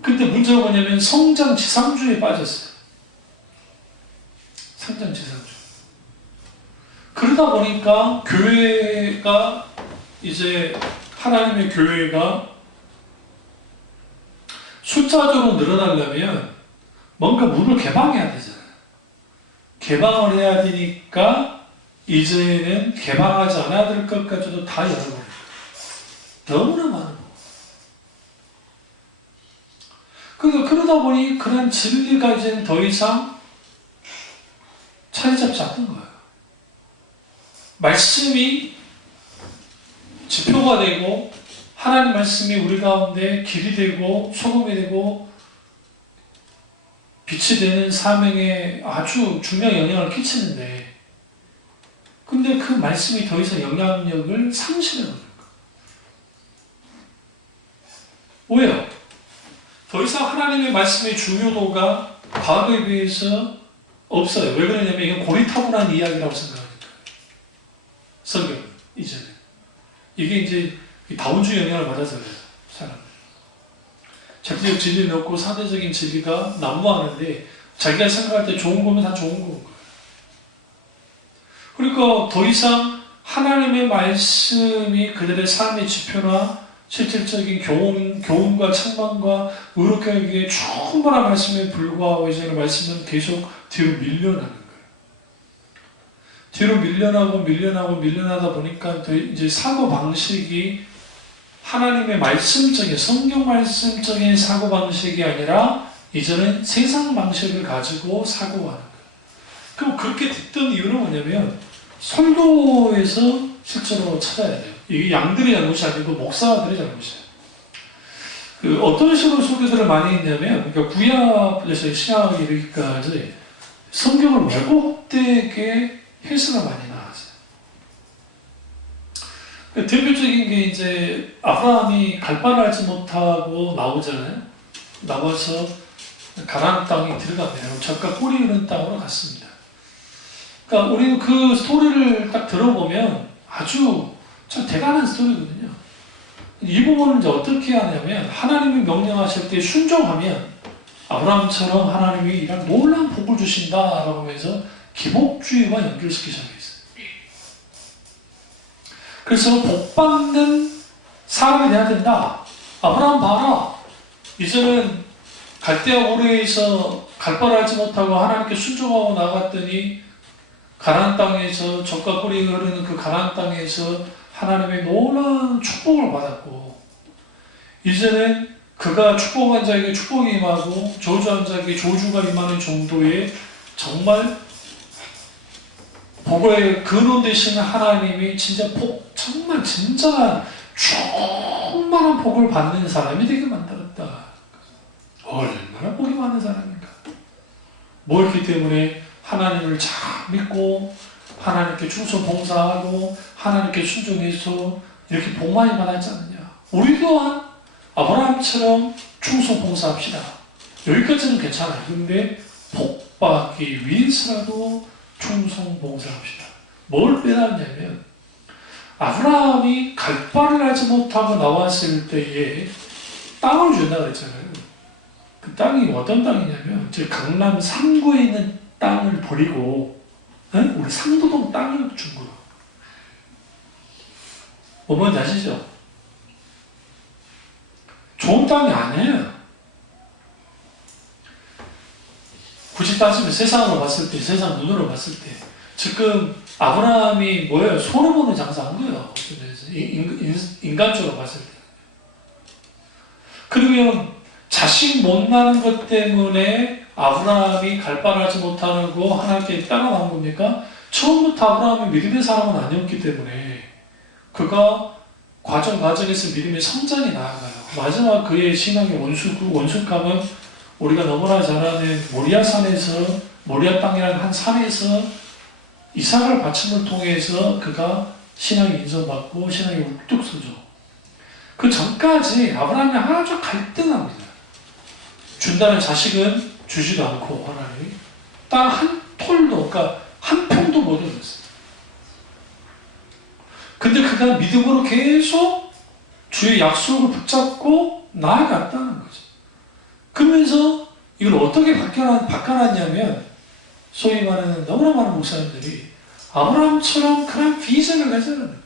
근데 문제가 뭐냐면 성장 지상주의에 빠졌어요. 상장지상주. 그러다 보니까 교회가 이제 하나님의 교회가 숫자적으로 늘어나려면 뭔가 문을 개방해야 되잖아요. 개방을 해야 되니까 이제는 개방하지 않아야 될 것까지도 다 열어버려요. 너무나 많은 거. 그러니까 그러다 보니 그런 진리가 이제는 더 이상 자리 잡지 않는 거예요. 말씀이 지표가 되고 하나님 말씀이 우리 가운데 길이 되고 소금이 되고 빛이 되는 사명에 아주 중요한 영향을 끼치는데, 근데 그 말씀이 더 이상 영향력을 상실해버린 거예요. 왜요? 더 이상 하나님의 말씀의 중요도가 과거에 비해서 없어요. 왜 그러냐면 이건 고리타분한 이야기라고 생각하니까. 성경 이전에 이게 이제 다원주의 영향을 받아서 그래요. 사람 자기적 진리는 없고 사대적인 진리가 난무하는데 자기가 생각할 때 좋은 거면 다 좋은 거예요. 그러니까 더 이상 하나님의 말씀이 그들의 삶의 지표나 실질적인 교훈과 책망과 의롭게 충분한 말씀에 불구하고 이제는 말씀은 계속 뒤로 밀려나는 거예요. 뒤로 밀려나다 보니까 또 이제 사고 방식이 하나님의 말씀적인 성경 말씀적인 사고 방식이 아니라 이제는 세상 방식을 가지고 사고하는 거예요. 그럼 그렇게 됐던 이유는 뭐냐면 설교에서 실제로 찾아야 돼요. 이게 양들의 잘못이 아니고 목사들의 잘못이에요. 어떤 식으로 설교들을 많이 했냐면, 그러니까 구약에서 신약에 이르기까지 성경을 왜곡되게 해석을 많이 나왔어요. 대표적인 게 이제 아브라함이 갈 바를 알지 못하고 나오잖아요. 나와서 가나안 땅에 들어가면 젖과 꿀이 흐르는 땅으로 갔습니다. 그러니까 우리는 그 스토리를 딱 들어보면 아주 참 대단한 스토리거든요. 이 부분을 이제 어떻게 하냐면 하나님이 명령하실 때 순종하면 아브라함처럼 하나님이 이런 놀라운 복을 주신다라고 하면서 기복주의와 연결시키기 시작했어요. 그래서 복받는 사람이 돼야 된다. 아브라함 봐라. 이제는 갈대아 우르에서 갈 바를 알지 못하고 하나님께 순종하고 나갔더니 가나안 땅에서 젖과 꿀이 흐르는 그 가나안 땅에서 하나님의 놀라운 축복을 받았고, 이제는 그가 축복한 자에게 축복이 임하고 저주한 자에게 저주가 임하는 정도의 정말 복의 근원 되시는 하나님이 진짜 정말 진정한 충만한 복을 받는 사람이 되게 만들었다. 얼마나 복이 많은 사람인가. 뭐였기 때문에 하나님을 잘 믿고 하나님께 충성 봉사하고 하나님께 순종해서 이렇게 복 많이 받았지 않느냐. 우리 또한 아브라함처럼 충성 봉사합시다. 여기까지는 괜찮아요. 그런데 복 받기 위해서라도 충성 봉사합시다. 뭘 빼놨냐면 아브라함이 갈 바를 알지 못하고 나왔을 때에 땅을 준다고 했잖아요. 그 땅이 어떤 땅이냐면 저 강남 3구에 있는 땅을 버리고 우리 상도동 땅을 준 거예요. 뭐 뭔지 아시죠? 좋은 땅이 아니에요. 굳이 따지면 세상으로 봤을 때, 세상 눈으로 봤을 때 지금 아브라함이 뭐예요? 손해보는 장사한 거예요. 인간적으로 봤을 때. 그러면 자식 못 나는 것 때문에 아브라함이 갈 바를 알지 못하고 하나님께 따라간 겁니까? 처음부터 아브라함이 믿음의 사람은 아니었기 때문에 그가 과정에서 믿음의 성장이 나아가요. 마지막 그의 신앙의 원숙함은 우리가 너무나 잘 아는 모리아산에서, 모리아 땅이라는 한 산에서 이삭을 바침을 통해서 그가 신앙이 인정받고 신앙이 우뚝 서죠. 그 전까지 아브라함이 아주 갈등합니다. 준다는 자식은 주지도 않고 하나님이 땅 한 톨도, 그러니까 한 평도 못 얻었어요. 근데 그가 믿음으로 계속 주의 약속을 붙잡고 나아갔다는 거죠. 그러면서 이걸 어떻게 바꿔놨냐면 소위 말하는 너무나 많은 목사님들이 아브라함처럼 그런 비전을 가지는 거예요.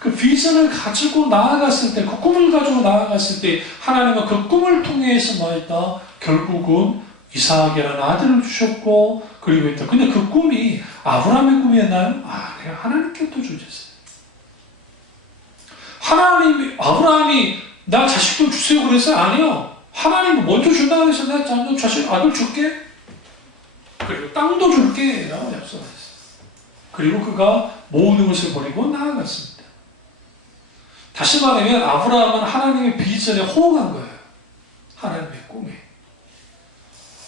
그 비전을 가지고 나아갔을 때, 그 꿈을 가지고 나아갔을 때 하나님은 그 꿈을 통해서 뭐 했다? 결국은 이삭이라는 아들을 주셨고 그리고 있다. 근데 그 꿈이 아브라함의 꿈이었나요? 아니요. 하나님께 또 주셨어요. 아브라함이 나 자식 좀 주세요 그랬어요? 아니요. 하나님이 먼저 준다 그래서 내가 자식 아들 줄게. 그리고 땅도 줄게 라고 약속하셨어요. 그리고 그가 모든 것을 버리고 나아갔습니다. 다시 말하면 아브라함은 하나님의 비전에 호응한 거예요. 하나님의 꿈에.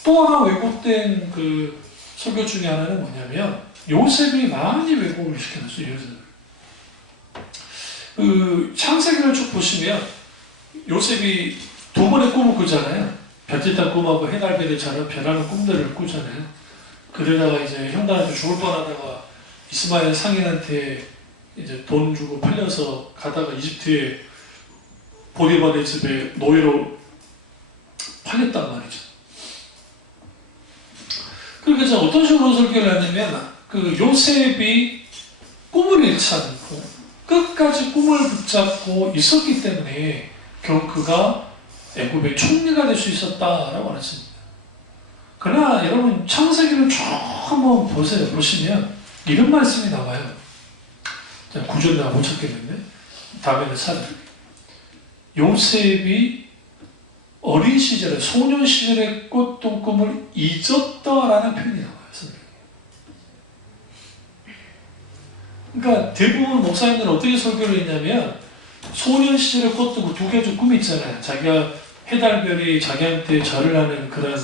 또 하나 왜곡된 그 설교 중에 하나는 뭐냐면 요셉이 많이 왜곡을 시켜놨어요. 요셉을. 그 창세기를 쭉 보시면 요셉이 두 번의 꿈을 꾸잖아요. 별짓한 꿈하고 해달별의 자를 변하는 꿈들을 꾸잖아요. 그러다가 이제 형들한테 죽을 뻔하다가 이스마엘 상인한테 이제 돈 주고 팔려서 가다가 이집트에 보디발의 집에 노예로 팔렸단 말이죠. 그러니까 어떤 식으로 설교를 하냐면 그 요셉이 꿈을 잃지 않고 끝까지 꿈을 붙잡고 있었기 때문에 결국 그가 애굽의 총리가 될 수 있었다라고 말했습니다. 그러나 여러분 창세기를 쭉 한번 보시면 이런 말씀이 나와요. 구절을 내가 못 찾겠는데 다음에는 찾아볼게요. 요셉이 어린 시절에 소년 시절에 꿨던 꿈을 잊었다라는 표현이 나와요. 그러니까 대부분 목사님들은 어떻게 설교를 했냐면 소년 시절에 꿨던 그 두 가지 꿈이 있잖아요. 자기가 해달별이 자기한테 절을 하는 그런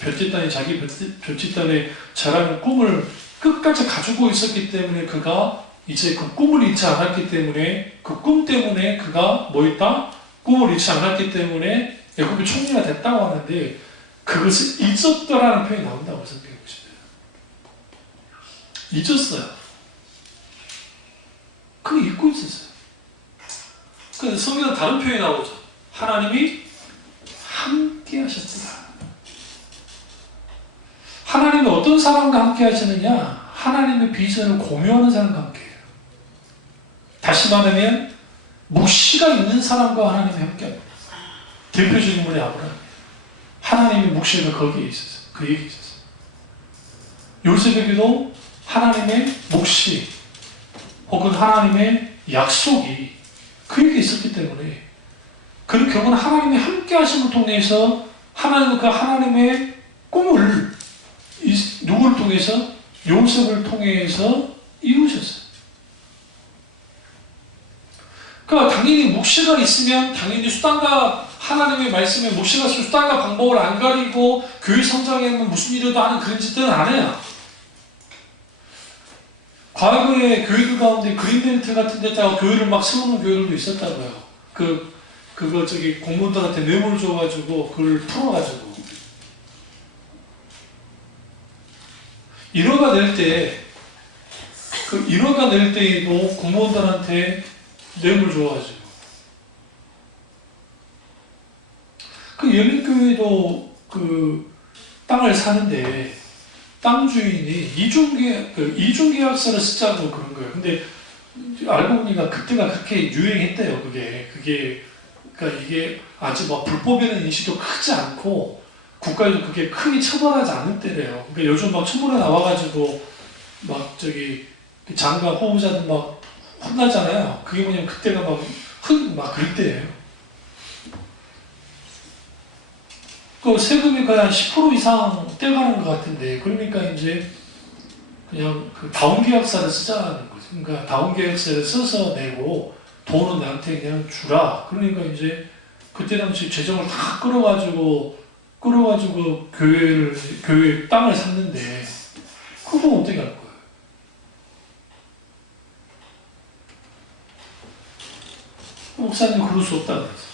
별짓단이 자기 별짓단에 절하는 꿈을 끝까지 가지고 있었기 때문에 그가 이제 그 꿈을 잊지 않았기 때문에 그 꿈 때문에 그가 뭐 했다? 꿈을 잃지 않았기 때문에 애굽의 총리가 됐다고 하는데 그것을 잊었다라는 표현이 나온다고 생각해 보시면 잊었어요. 그걸 잊고 있었어요. 그런데 성경은 다른 표현이 나오죠. 하나님이 함께 하셨더라. 하나님이 어떤 사람과 함께 하시느냐? 하나님의 비전을 공유하는 사람과 함께 해요. 다시 말하면 묵시가 있는 사람과 하나님이 함께 합니다. 대표적인 분이 아브라함이에요. 하나님의 묵시가 거기에 있었어요. 그에게 있었어요. 요셉에게도 하나님의 묵시 혹은 하나님의 약속이 그에게 있었기 때문에 그리고 결국은 하나님이 함께 하심을 통해서 하나님은 그 하나님의 꿈을 누구를 통해서? 요셉을 통해서 이루셨어요. 그러니까 당연히 묵시가 있으면 당연히 수단과 하나님의 말씀에 묵시가 있으면 수단과 방법을 안 가리고 교회 성장에는 무슨 일이라도 하는 그런 짓들은 안 해요. 과거에 교회들 가운데 그린벨트 같은 데다가 교회를 막 세우는 교회들도 있었다고요. 그거 공무원들한테 뇌물을 줘가지고 그걸 풀어가지고 1호가 낼 때, 그 1호가 낼 때에도 공무원들한테 뇌물 줘가지고 그 열린교회도 그 땅을 사는데 땅 주인이 이중계약서를 쓰자고 그런 거예요. 근데 알고 보니까 그때가 그렇게 유행했대요. 그러니까 이게 아직 뭐 불법이라는 인식도 크지 않고 국가에서 그게 크게 처벌하지 않을 때래요. 그러니까 요즘 막 청문회 나와가지고 막 장관 호우자들 막 혼나잖아요. 그게 뭐냐면 그때가 막 그럴 때예요. 그 세금이 거의 한 10% 이상 떼가는 것 같은데, 그러니까 이제 그냥 그 다운계약서를 쓰자는 거죠. 그러니까 다운계약서를 써서 내고 돈은 나한테 그냥 주라. 그러니까 이제 그때 당시 재정을 다 끌어가지고 교회 땅을 샀는데 그거 어떻게 할 거예요? 목사님 그럴 수 없다 그랬어요.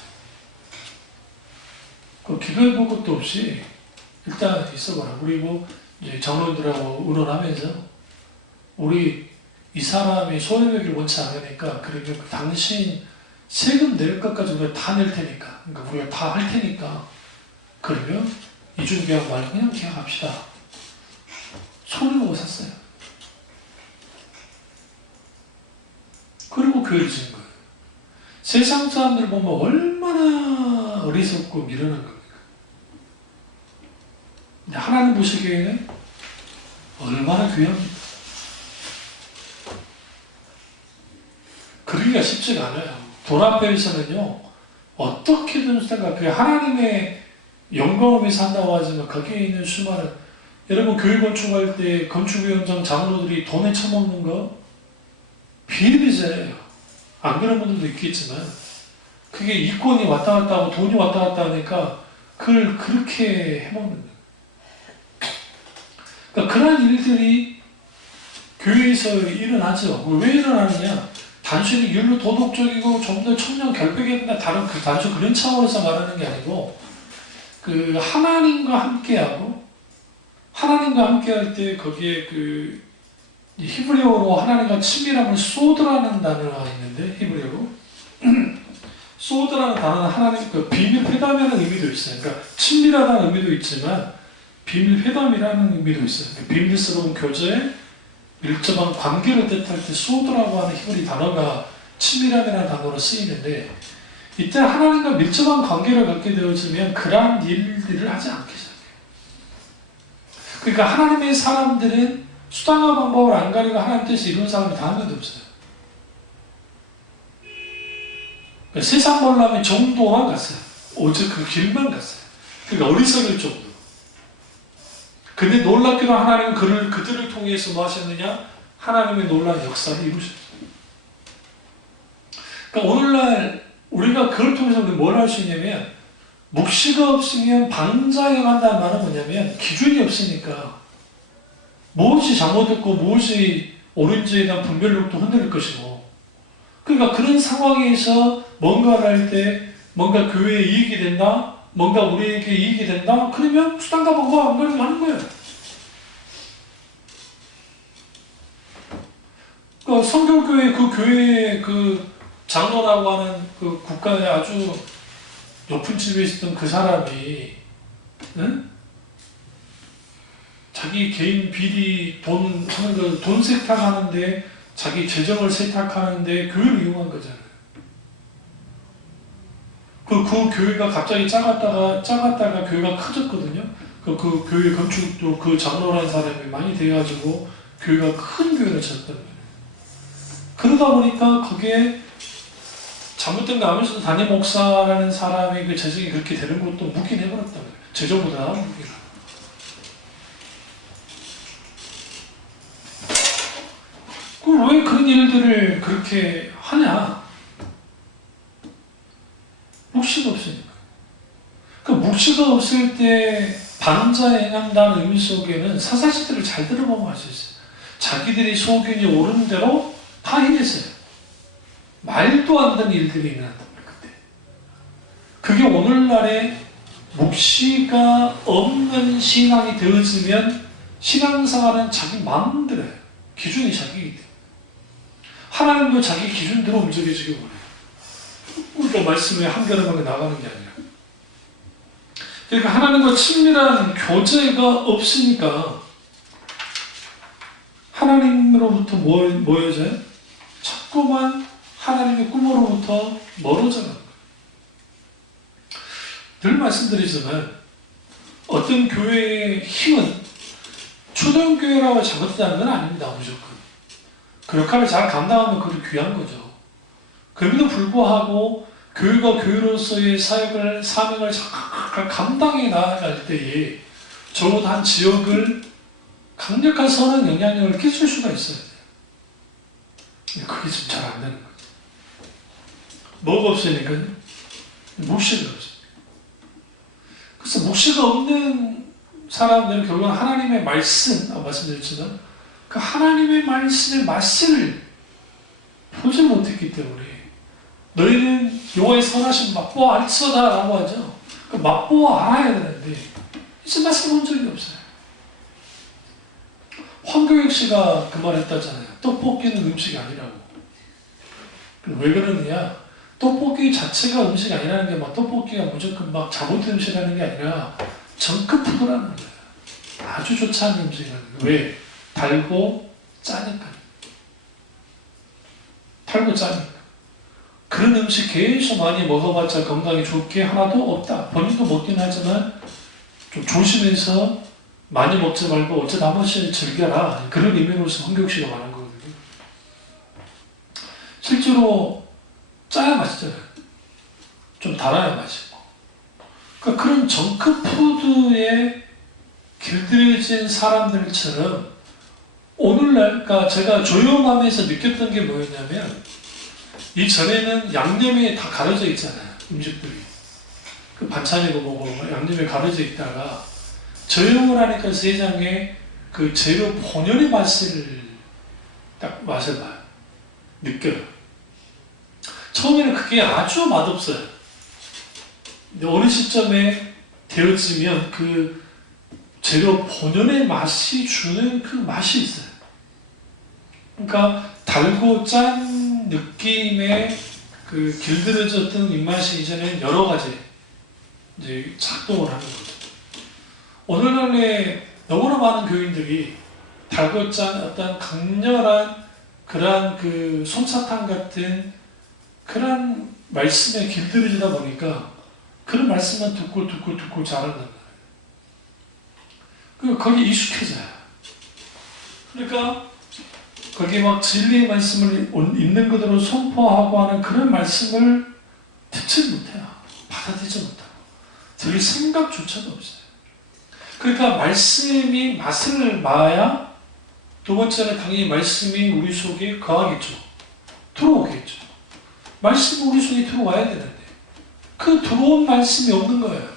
그 기도해볼 것도 없이 일단 있어봐라. 그리고 이제 장로님들하고 의논하면서 우리 이 사람이 소유욕을 원치 않으니까 그러면 당신 세금 낼 것까지 우리가 다 낼 테니까, 그러니까 우리가 다 할 테니까 그러면 이중계약 말고 그냥 계약합시다. 손을 보고 샀어요. 그리고 교회를 지은 거예요. 세상 사람들 보면 얼마나 어리석고 미련한 겁니까? 하나님 보시기에는 얼마나 귀합니다. 그러기가 쉽지가 않아요. 돈 앞에서는요, 어떻게든 생각해. 하나님의 영광을 위해서 한다고 하지만 거기에 있는 수많은, 여러분 교회 건축할 때 건축위원장 장로들이 돈에 처먹는 거 비일비재예요. 안 그런 분들도 있겠지만 그게 이권이 왔다 갔다 하고 돈이 왔다 갔다 하니까 그걸 그렇게 해먹는 거예요. 그러니까 그런 일들이 교회에서 일어나죠. 왜 일어나느냐? 단순히 윤리 도덕적이고 좀 더 청년 결백에 대한 다른 단순 그런 차원에서 말하는 게 아니고 그 하나님과 함께하고 하나님과 함께할 때 거기에 그 히브리어로 하나님과 친밀함을 소드라는 단어가 있는데 히브리어로 소드라는 단어는 하나님 그 비밀 회담이라는 의미도 있어요. 그러니까 친밀하다는 의미도 있지만 비밀 회담이라는 의미도 있어요. 그러니까 비밀스러운 교제, 밀접한 관계를 뜻할 때 소드라고 하는 히브리 단어가 친밀함이라는 단어로 쓰이는데 이때 하나님과 밀접한 관계를 갖게 되어지면 그러한 일들을 하지 않게 시작해요. 그러니까 하나님의 사람들은 수단과 방법을 안 가리고 하나님 뜻을 이룬 사람이 다 한 명도 없어요. 그러니까 세상 몰라면 정도만 갔어요. 오직 그 길만 갔어요. 그러니까 어리석을 정도. 근데 놀랍게도 하나님은 그들을 통해서 뭐 하셨느냐? 하나님의 놀라운 역사를 이루셨어요. 그러니까 오늘날 우리가 그걸 통해서 우리 뭘 할 수 있냐면 묵시가 없으면 방자행한다는 말은 뭐냐면 기준이 없으니까 무엇이 잘못됐고 무엇이 옳은지에 대한 분별력도 흔들릴 것이고 그러니까 그런 상황에서 뭔가를 할 때 뭔가 교회에 이익이 된다 뭔가 우리에게 이익이 된다 그러면 수단과 방법 안 가리고 하는 거예요. 그러니까 성결교회 그 교회의 그 장로라고 하는 그 국가의 아주 높은 집에 있었던 그 사람이 응? 자기 개인 비리 돈 하는 거 돈 세탁하는데 자기 재정을 세탁하는데 교회를 이용한 거잖아요. 그 교회가 갑자기 작았다가 교회가 커졌거든요. 그 교회 건축도 그 장로라는 사람이 많이 돼가지고 교회가 큰 교회를 졌단 말이에요. 그러다 보니까 거기에 잘못된 거 하면서도 담임 목사라는 사람이 그 재정이 그렇게 되는 것도 묵인해버렸단 말이에요. 재정보다 묵인. 그럼 왜 그런 일들을 그렇게 하냐? 묵시가 없으니까. 그 묵시가 없을 때 방자행한다는 의미 속에는 사사시대를 잘 들어보면 알 수 있어요. 자기들이 소견이 옳은 대로 다 해냈어요. 말도 안 되는 일들이 일어났단 말이에요. 그때. 그게 오늘날의 묵시가 없는 신앙이 되어지면 신앙생활은 자기 마음대로 해요. 기준이 자기이기 때문에. 하나님도 자기 기준대로 움직여지기 원해요. 우리가 말씀에 한결같게 나가는 게 아니라. 그러니까 하나님과 친밀한 교제가 없으니까 하나님으로부터 뭐여져요? 자꾸만 하나님의 꿈으로부터 멀어져 가는 거예요. 늘 말씀드리지만 어떤 교회의 힘은 초등교회라고 잘못되다는 건 아닙니다. 무조건. 그 역할을 잘 감당하면 그게 귀한 거죠. 그럼에도 불구하고 교회가 교회로서의 사역을 사명을 잘 감당해 나아갈 때에 적어도 한 지역을 강력한 선한 영향력을 끼칠 수가 있어야 돼요. 그게 지금 잘 안 되는 거죠. 뭐가 없으니까요? 묵시가 없어요. 그래서 묵시가 없는 사람들은 결국은 하나님의 말씀, 말씀드렸지만 그 하나님의 말씀의 맛을 보지 못했기 때문에 너희는 여호와의 선하신 맛보아 알지어다 라고 하죠. 그 맛보아 알아야 되는데 이제 말씀 본 적이 없어요. 황교익 씨가 그 말 했다잖아요. 떡볶이는 음식이 아니라고. 왜 그러느냐? 떡볶이 자체가 음식이 아니라는 게 막 떡볶이가 무조건 막 잘못된 음식이라는 게 아니라 정크 푸드라는 거예요. 아주 좋지 않은 음식이라는 거예요. 왜? 달고 짜니까. 달고 짜니까. 그런 음식 계속 많이 먹어봤자 건강에 좋을 게 하나도 없다. 본인도 먹긴 하지만 좀 조심해서 많이 먹지 말고 어쩌다 한 번씩 즐겨라. 그런 의미로서 홍경씨가 말한 거거든요. 실제로 짜야 맛있잖아요. 좀 달아야 맛있고. 그러니까 그런 정크푸드에 길들여진 사람들처럼 오늘날, 그러니까 제가 조용함에서 느꼈던 게 뭐였냐면 이전에는 양념이 다 가려져 있잖아요. 음식들이. 그 반찬이고 뭐고 양념이 가려져 있다가 조용을 하니까 세상에 그 재료 본연의 맛을 딱 맛을 봐요. 느껴요. 처음에는 그게 아주 맛없어요. 근데 어느 시점에 되어지면 그 재료 본연의 맛이 주는 그 맛이 있어요. 그러니까 달고 짠 느낌의 그 길들여졌던 입맛이 이제는 여러 가지 이제 작동을 하는 거죠. 오늘날에 너무나 많은 교인들이 달고 짠 어떤 강렬한 그러한 그 솜사탕 같은 그런 말씀에 길들여지다 보니까 그런 말씀만 듣고 자란단 말이에요. 그 거기 익숙해져요. 그러니까 거기 막 진리의 말씀을 있는 그대로 선포하고 하는 그런 말씀을 듣지 못해요. 받아들이지 못하고. 들을 생각조차도 없어요. 그러니까 말씀이 맛을 봐야 두 번째는 당연히 말씀이 우리 속에 거하겠죠. 들어오겠죠. 말씀이 우리 속에 들어와야 되는데 그 들어온 말씀이 없는 거예요.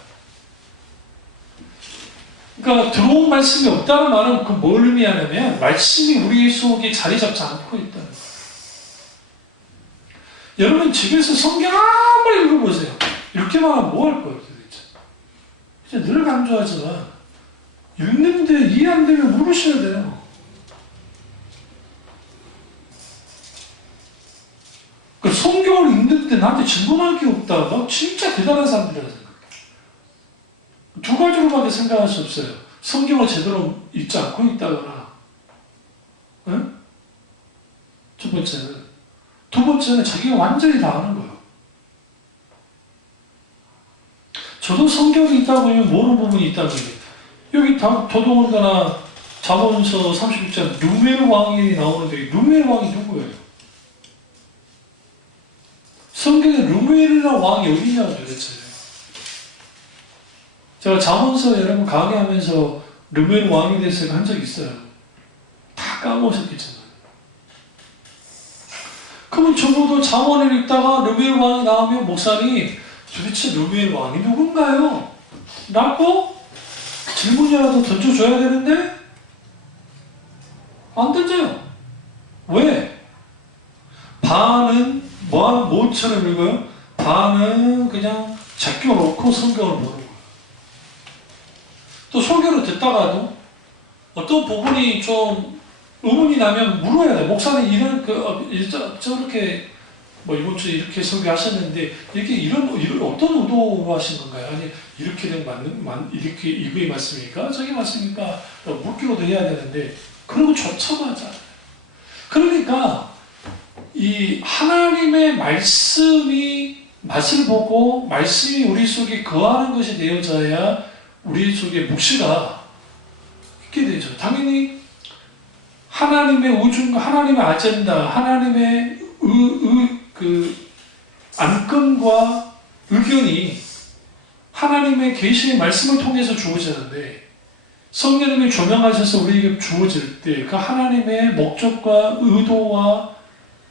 그러니까 들어온 말씀이 없다는 말은 그 뭘 의미하냐면 말씀이 우리 속에 자리 잡지 않고 있다는 거예요. 여러분 집에서 성경 한번 읽어보세요. 이렇게만 하면 뭐 할 거예요 도대체? 이제 늘 강조하지만 읽는데 이해 안 되면 물으셔야 돼요. 그 성경을 읽는데 나한테 질문할 게 없다. 나 진짜 대단한 사람들이라 생각해. 두 가지로밖에 생각할 수 없어요. 성경을 제대로 읽지 않고 있다거나, 응? 첫 번째는. 두 번째는 자기가 완전히 다 아는 거예요. 저도 성경이 있다 보면 모르는 부분이 있다는 거예요. 여기 더더군다나 잠언서 36장 루멜 왕이 나오는데 루멜 왕이 누구예요? 성경에 루멜이라는 왕이 어디냐고 도대체. 제가 잠언서 여러분 강의하면서 루멜 왕에 대해서 한 적이 있어요. 다 까먹으셨겠지만. 그러면 적어도 잠언을 읽다가 루멜 왕이 나오면 목사님 도대체 루멜 왕이 누군가요? 라고 질문이라도 던져줘야 되는데 안 던져요. 왜? 반은 뭐처럼 읽어요? 반은 그냥 제껴놓고 성경을 보는 거예요. 또 설교를 듣다가도 어떤 부분이 좀 의문이 나면 물어야 돼요. 목사님 이런 저렇게 뭐 이번 주에 이렇게 설교하셨는데 이런 어떤 의도로 하신 건가요? 아니 이렇게 이렇게 이거의 말씀입니까? 저게 말씀입니까? 묻기로도 해야 되는데 그런 거조차도 하지 않아요. 그러니까 이 하나님의 말씀이 맛을 보고 말씀이 우리 속에 거하는 것이 되어져야 우리 속에 묵시가 있게 되죠. 당연히 하나님의 우중과 하나님의 아젠다, 하나님의 그 안건과 의견이 하나님의 계시의 말씀을 통해서 주어지는데 성령님이 조명하셔서 우리에게 주어질 때 그 하나님의 목적과 의도와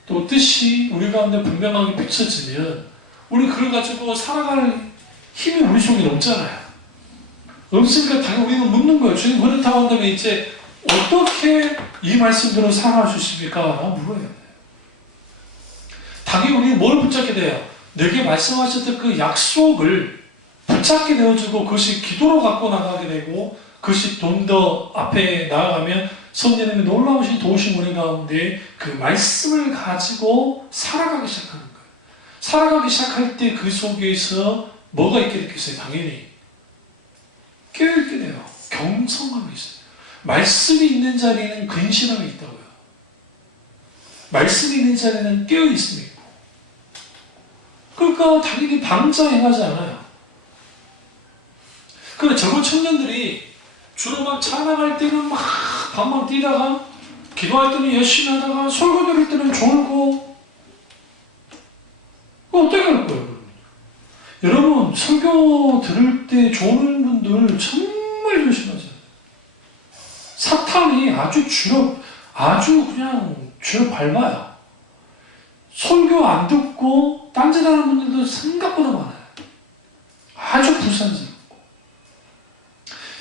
또 뜻이 우리 가운데 분명하게 비춰지면 우리 그걸 가지고 살아갈 힘이 우리 속에 넘잖아요. 없으니까 당연히 우리는 묻는 거예요. 주님 그렇다고 한다면 이제 어떻게 이 말씀대로 살아갈 수 있습니까? 라고 물어요. 당연히 우리는 뭘 붙잡게 돼요? 내게 말씀하셨던 그 약속을 붙잡게 되어지고 그것이 기도로 갖고 나가게 되고 그것이 좀 더 앞에 나아가면 성령님의 놀라우신 도우심 우리 가운데 그 말씀을 가지고 살아가기 시작하는 거예요. 살아가기 시작할 때 그 속에서 뭐가 있게 됐겠어요? 당연히 깨어있게 돼요. 경성함이 있어요. 말씀이 있는 자리에는 근실함이 있다고요. 말씀이 있는 자리에는 깨어있음이 있고. 그러니까 당연히 방자 행하지 않아요. 그런데 젊은 청년들이 주로 막 찬양할 때는 막 방방 뛰다가 기도할 때는 열심히 하다가 설교 들을 때는 졸고 어떻게 할 거예요? 여러분 설교 들을 때 조는 분들 정말 조심하세요. 사탄이 아주 그냥 쥐를 밟아요. 설교 안 듣고 딴짓하는 분들도 생각보다 많아요. 아주 불쌍스럽고.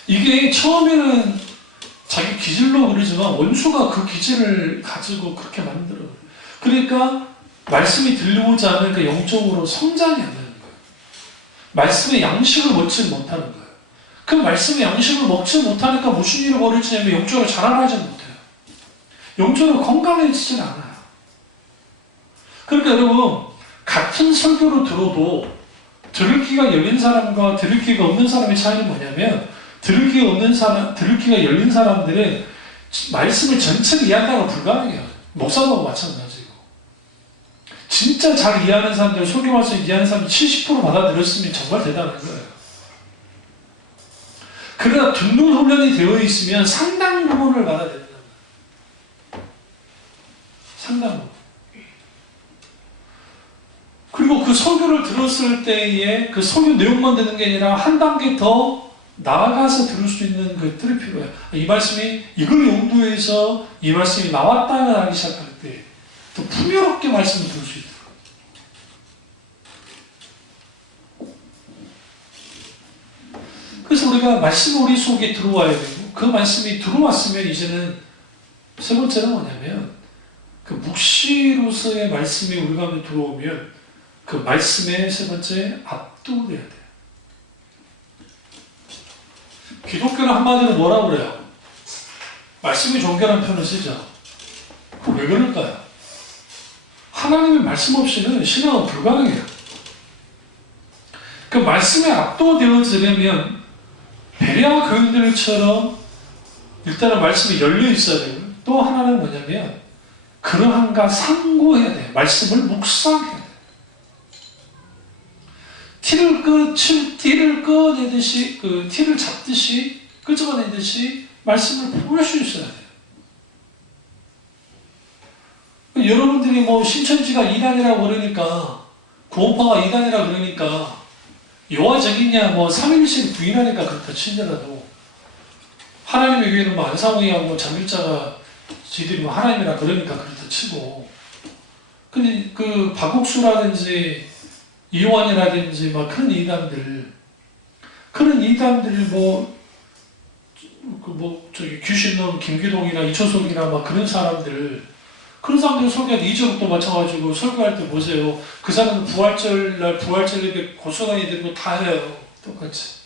이게 처음에는 자기 기질로 그러지만 원수가 그 기질을 가지고 그렇게 만들어요. 그러니까 말씀이 들려오지 않으니까 영적으로 성장이 안 되는 거예요. 말씀의 양식을 먹지 못하는 거예요. 그 말씀의 양식을 먹지 못하니까 무슨 일을 벌이냐면 영적으로 자라나지 못해요. 영적으로 건강해지진 않아요. 그러니까 여러분 같은 설교를 들어도 들을 귀가 열린 사람과 들을 귀가 없는 사람의 차이는 뭐냐면 들을 귀가 열린 사람들은 말씀을 전체를 이해한다고 불가능해요. 목사도 마찬가지고. 진짜 잘 이해하는 사람들, 설교 말씀 이해하는 사람이 70% 받아들였으면 정말 대단한 거예요. 그러나 듣는 훈련이 되어 있으면 상당 부분을 받아들인다. 상당 부분. 그리고 그 설교를 들었을 때에 그 설교 내용만 듣는 게 아니라 한 단계 더 나아가서 들을 수 있는 것들이 필요해요. 이 말씀이 이걸 용도해서 이 말씀이 나왔다 하기 시작할 때 더 풍요롭게 말씀을 들을 수 있도록. 그래서 우리가 말씀이 우리 속에 들어와야 되고 그 말씀이 들어왔으면 이제는 세 번째는 뭐냐면 그 묵시로서의 말씀이 우리 가운데 들어오면 그 말씀의 세 번째 압도돼야 돼요. 기독교는 한마디로 뭐라고 그래요? 말씀이 존귀라는 표현을 쓰죠. 왜 그럴까요? 하나님의 말씀 없이는 신앙은 불가능해요. 그 말씀에 압도되어지려면 베레아 교인들처럼 일단은 말씀이 열려 있어야 되고 또 하나는 뭐냐면 그러한가 상고해야 돼요. 말씀을 묵상해야 돼요. 티를 꺼내듯이, 티를 잡듯이, 끄집어내듯이 말씀을 볼 수 있어야 돼요. 여러분들이 뭐 신천지가 이단이라고 그러니까, 구원파가 이단이라고 그러니까, 여화적이냐, 뭐 삼위일체를 부인하니까 그렇다 치더라도, 하나님의 교회는 뭐 안상우이하고 장밀자가 지들이 뭐 하나님이라 그러니까 그렇다 치고, 근데 그 박국수라든지, 이호환이라든지 막 그런 이단들이 저기 귀신놈 김기동이나 이초석이나 막 그런 사람들 설교할 때 이적도 맞춰가지고 설교할 때 보세요. 그 사람은 부활절 예배 고스란히 드리고 다 해요. 똑같이.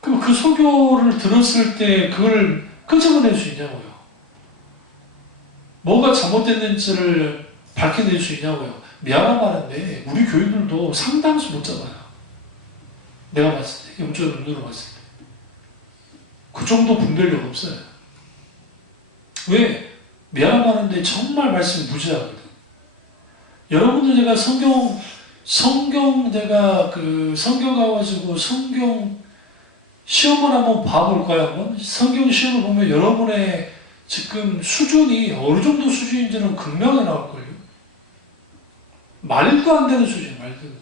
그럼 그 설교를 들었을 때 그걸 끄집어낼 수 있냐고요. 뭐가 잘못됐는지를 밝혀낼 수 있냐고요. 미안한 말인데 우리 교인들도 상당수 못 잡아요. 내가 봤을 때, 영적 눈으로 봤을 때. 그 정도 분별력 없어요. 왜? 미안한 말인데 정말 말씀이 무지하거든. 여러분들 제가 성경 가가지고 성경 시험을 한번 봐볼까요? 한번? 성경 시험을 보면 여러분의 지금 수준이 어느 정도 수준인지는 극명히 나올걸요. 말도 안 되는 수준, 말도 안 되는.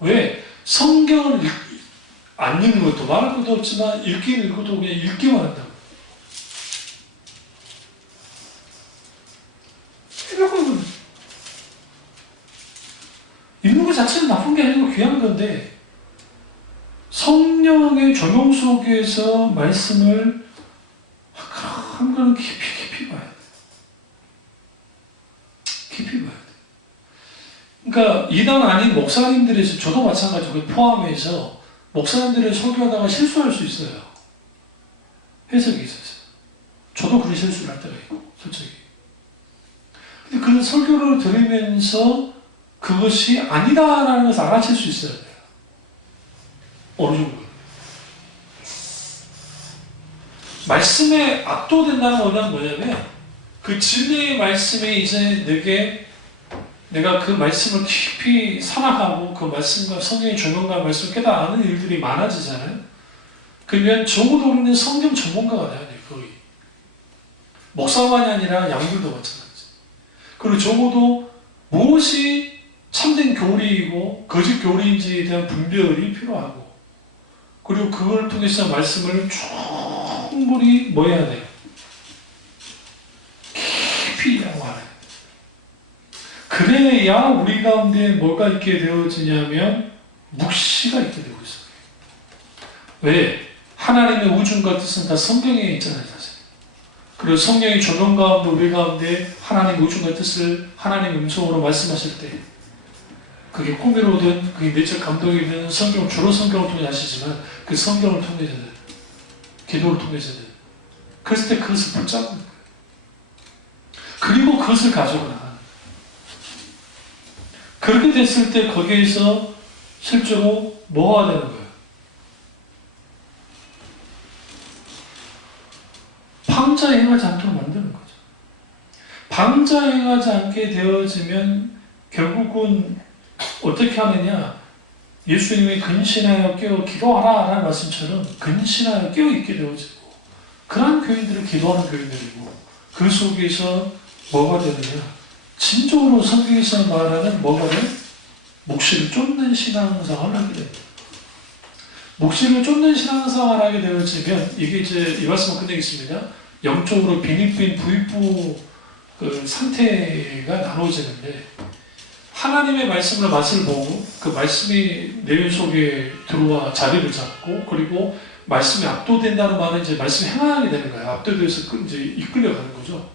왜? 성경을 안 읽는 것도 말할 것도 없지만 읽기는 읽어도 그냥 읽기만 한다고. 여러분, 읽는 것 자체는 나쁜 게 아니고 귀한 건데 성령의 조명 속에서 말씀을 한 거는 깊이 봐야 돼. 깊이 봐야 돼. 그러니까 이단 아닌 목사님들에서 저도 마찬가지고 포함해서 목사님들이 설교하다가 실수할 수 있어요. 해석이 있어서. 저도 그런 실수를 할 때가 있고, 솔직히. 근데 그런 설교를 들으면서 그것이 아니다라는 것을 알아챌 수 있어야 돼요. 어느 정도. 말씀에 압도된다는 거는 뭐냐면 그 진리의 말씀이 이제 내가 그 말씀을 깊이 사랑하고 그 말씀과 성경의 조명과 말씀을 깨달아 아는 일들이 많아지잖아요. 그러면 적어도 우리는 성경 전문가가 돼야 돼요. 거의. 목사만이 아니라 양들도 마찬가지. 그리고 적어도 무엇이 참된 교리이고 거짓 교리인지에 대한 분별이 필요하고, 그리고 그걸 통해서 말씀을 충분히 뭐 해야 돼요? 깊이 양호하래. 그래야 우리 가운데 뭐가 있게 되어지냐면 묵시가 있게 되고 있어요. 왜? 하나님의 우중과 뜻은 다 성경에 있잖아요, 사실. 그리고 성경의 조명 가운데 우리 가운데 하나님의 우중과 뜻을 하나님의 음성으로 말씀하실 때, 그게 꿈이로든 그게 내적 감동이든 성경, 주로 성경을 통해 하시지만 그 성경을 통해서는, 기도를 통해서는, 그랬을 때 그것을 붙잡는 거예요. 그리고 그것을 가지고 나가는 거예요. 그렇게 됐을 때 거기에서 실제로 뭐가 되는 거예요? 방자에 행하지 않도록 만드는 거죠. 방자에 행하지 않게 되어지면 결국은 어떻게 하느냐, 예수님이 근신하여 깨어 기도하라 라는 말씀처럼 근신하여 깨어 있게 되어지고, 그러한 교인들을 기도하는 교인들이고, 그 속에서 뭐가 되느냐, 진정으로 성경에서 말하는 뭐가 돼? 묵시를 쫓는 신앙생활을 하게 됩니다. 묵시를 쫓는 신앙생활을 하게 되어지면 이게 이제 이 말씀을 끝내겠습니다. 영적으로 빈익빈 부익부 그 상태가 나눠지는데, 하나님의 말씀을 맛을 보고 그 말씀이 내 속에 들어와 자리를 잡고, 그리고 말씀이 압도된다는 말은 이제 말씀이 행하게 되는 거예요. 압도돼서 이제 이끌려가는 거죠.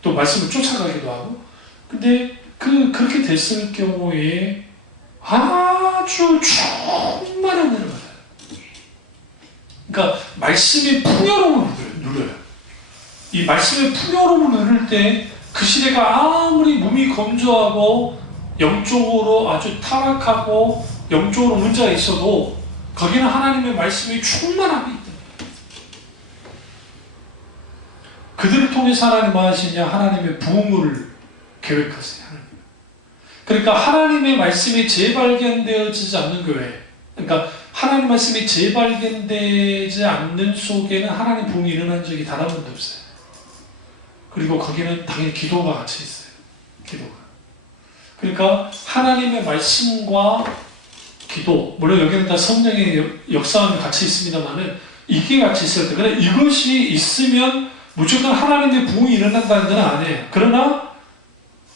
또 말씀을 쫓아가기도 하고. 근데 그렇게 됐을 경우에 아주 충만한 은혜를 받아요. 그러니까 말씀의 풍요로움을 누려요. 이 말씀의 풍요로움을 누릴 때 그 시대가 아무리 몸이 건조하고 영적으로 아주 타락하고 영적으로 문제가 있어도 거기는 하나님의 말씀이 충만하게 있다. 그들을 통해서 하나님 뭐 하시냐? 하나님의 부흥을 계획하세요. 그러니까 하나님의 말씀이 재발견되어지지 않는 교회, 그러니까 하나님 말씀이 재발견되지 않는 속에는 하나님 부흥이 일어난 적이 단 한 번도 없어요. 그리고 거기는 당연히 기도가 같이 있어요. 기도가. 그러니까 하나님의 말씀과 기도, 물론 여기는 다 성령의 역사함이 같이 있습니다만은 이게 같이 있을 때, 그러나 이것이 있으면 무조건 하나님의 부흥이 일어난다는 건 아니에요. 그러나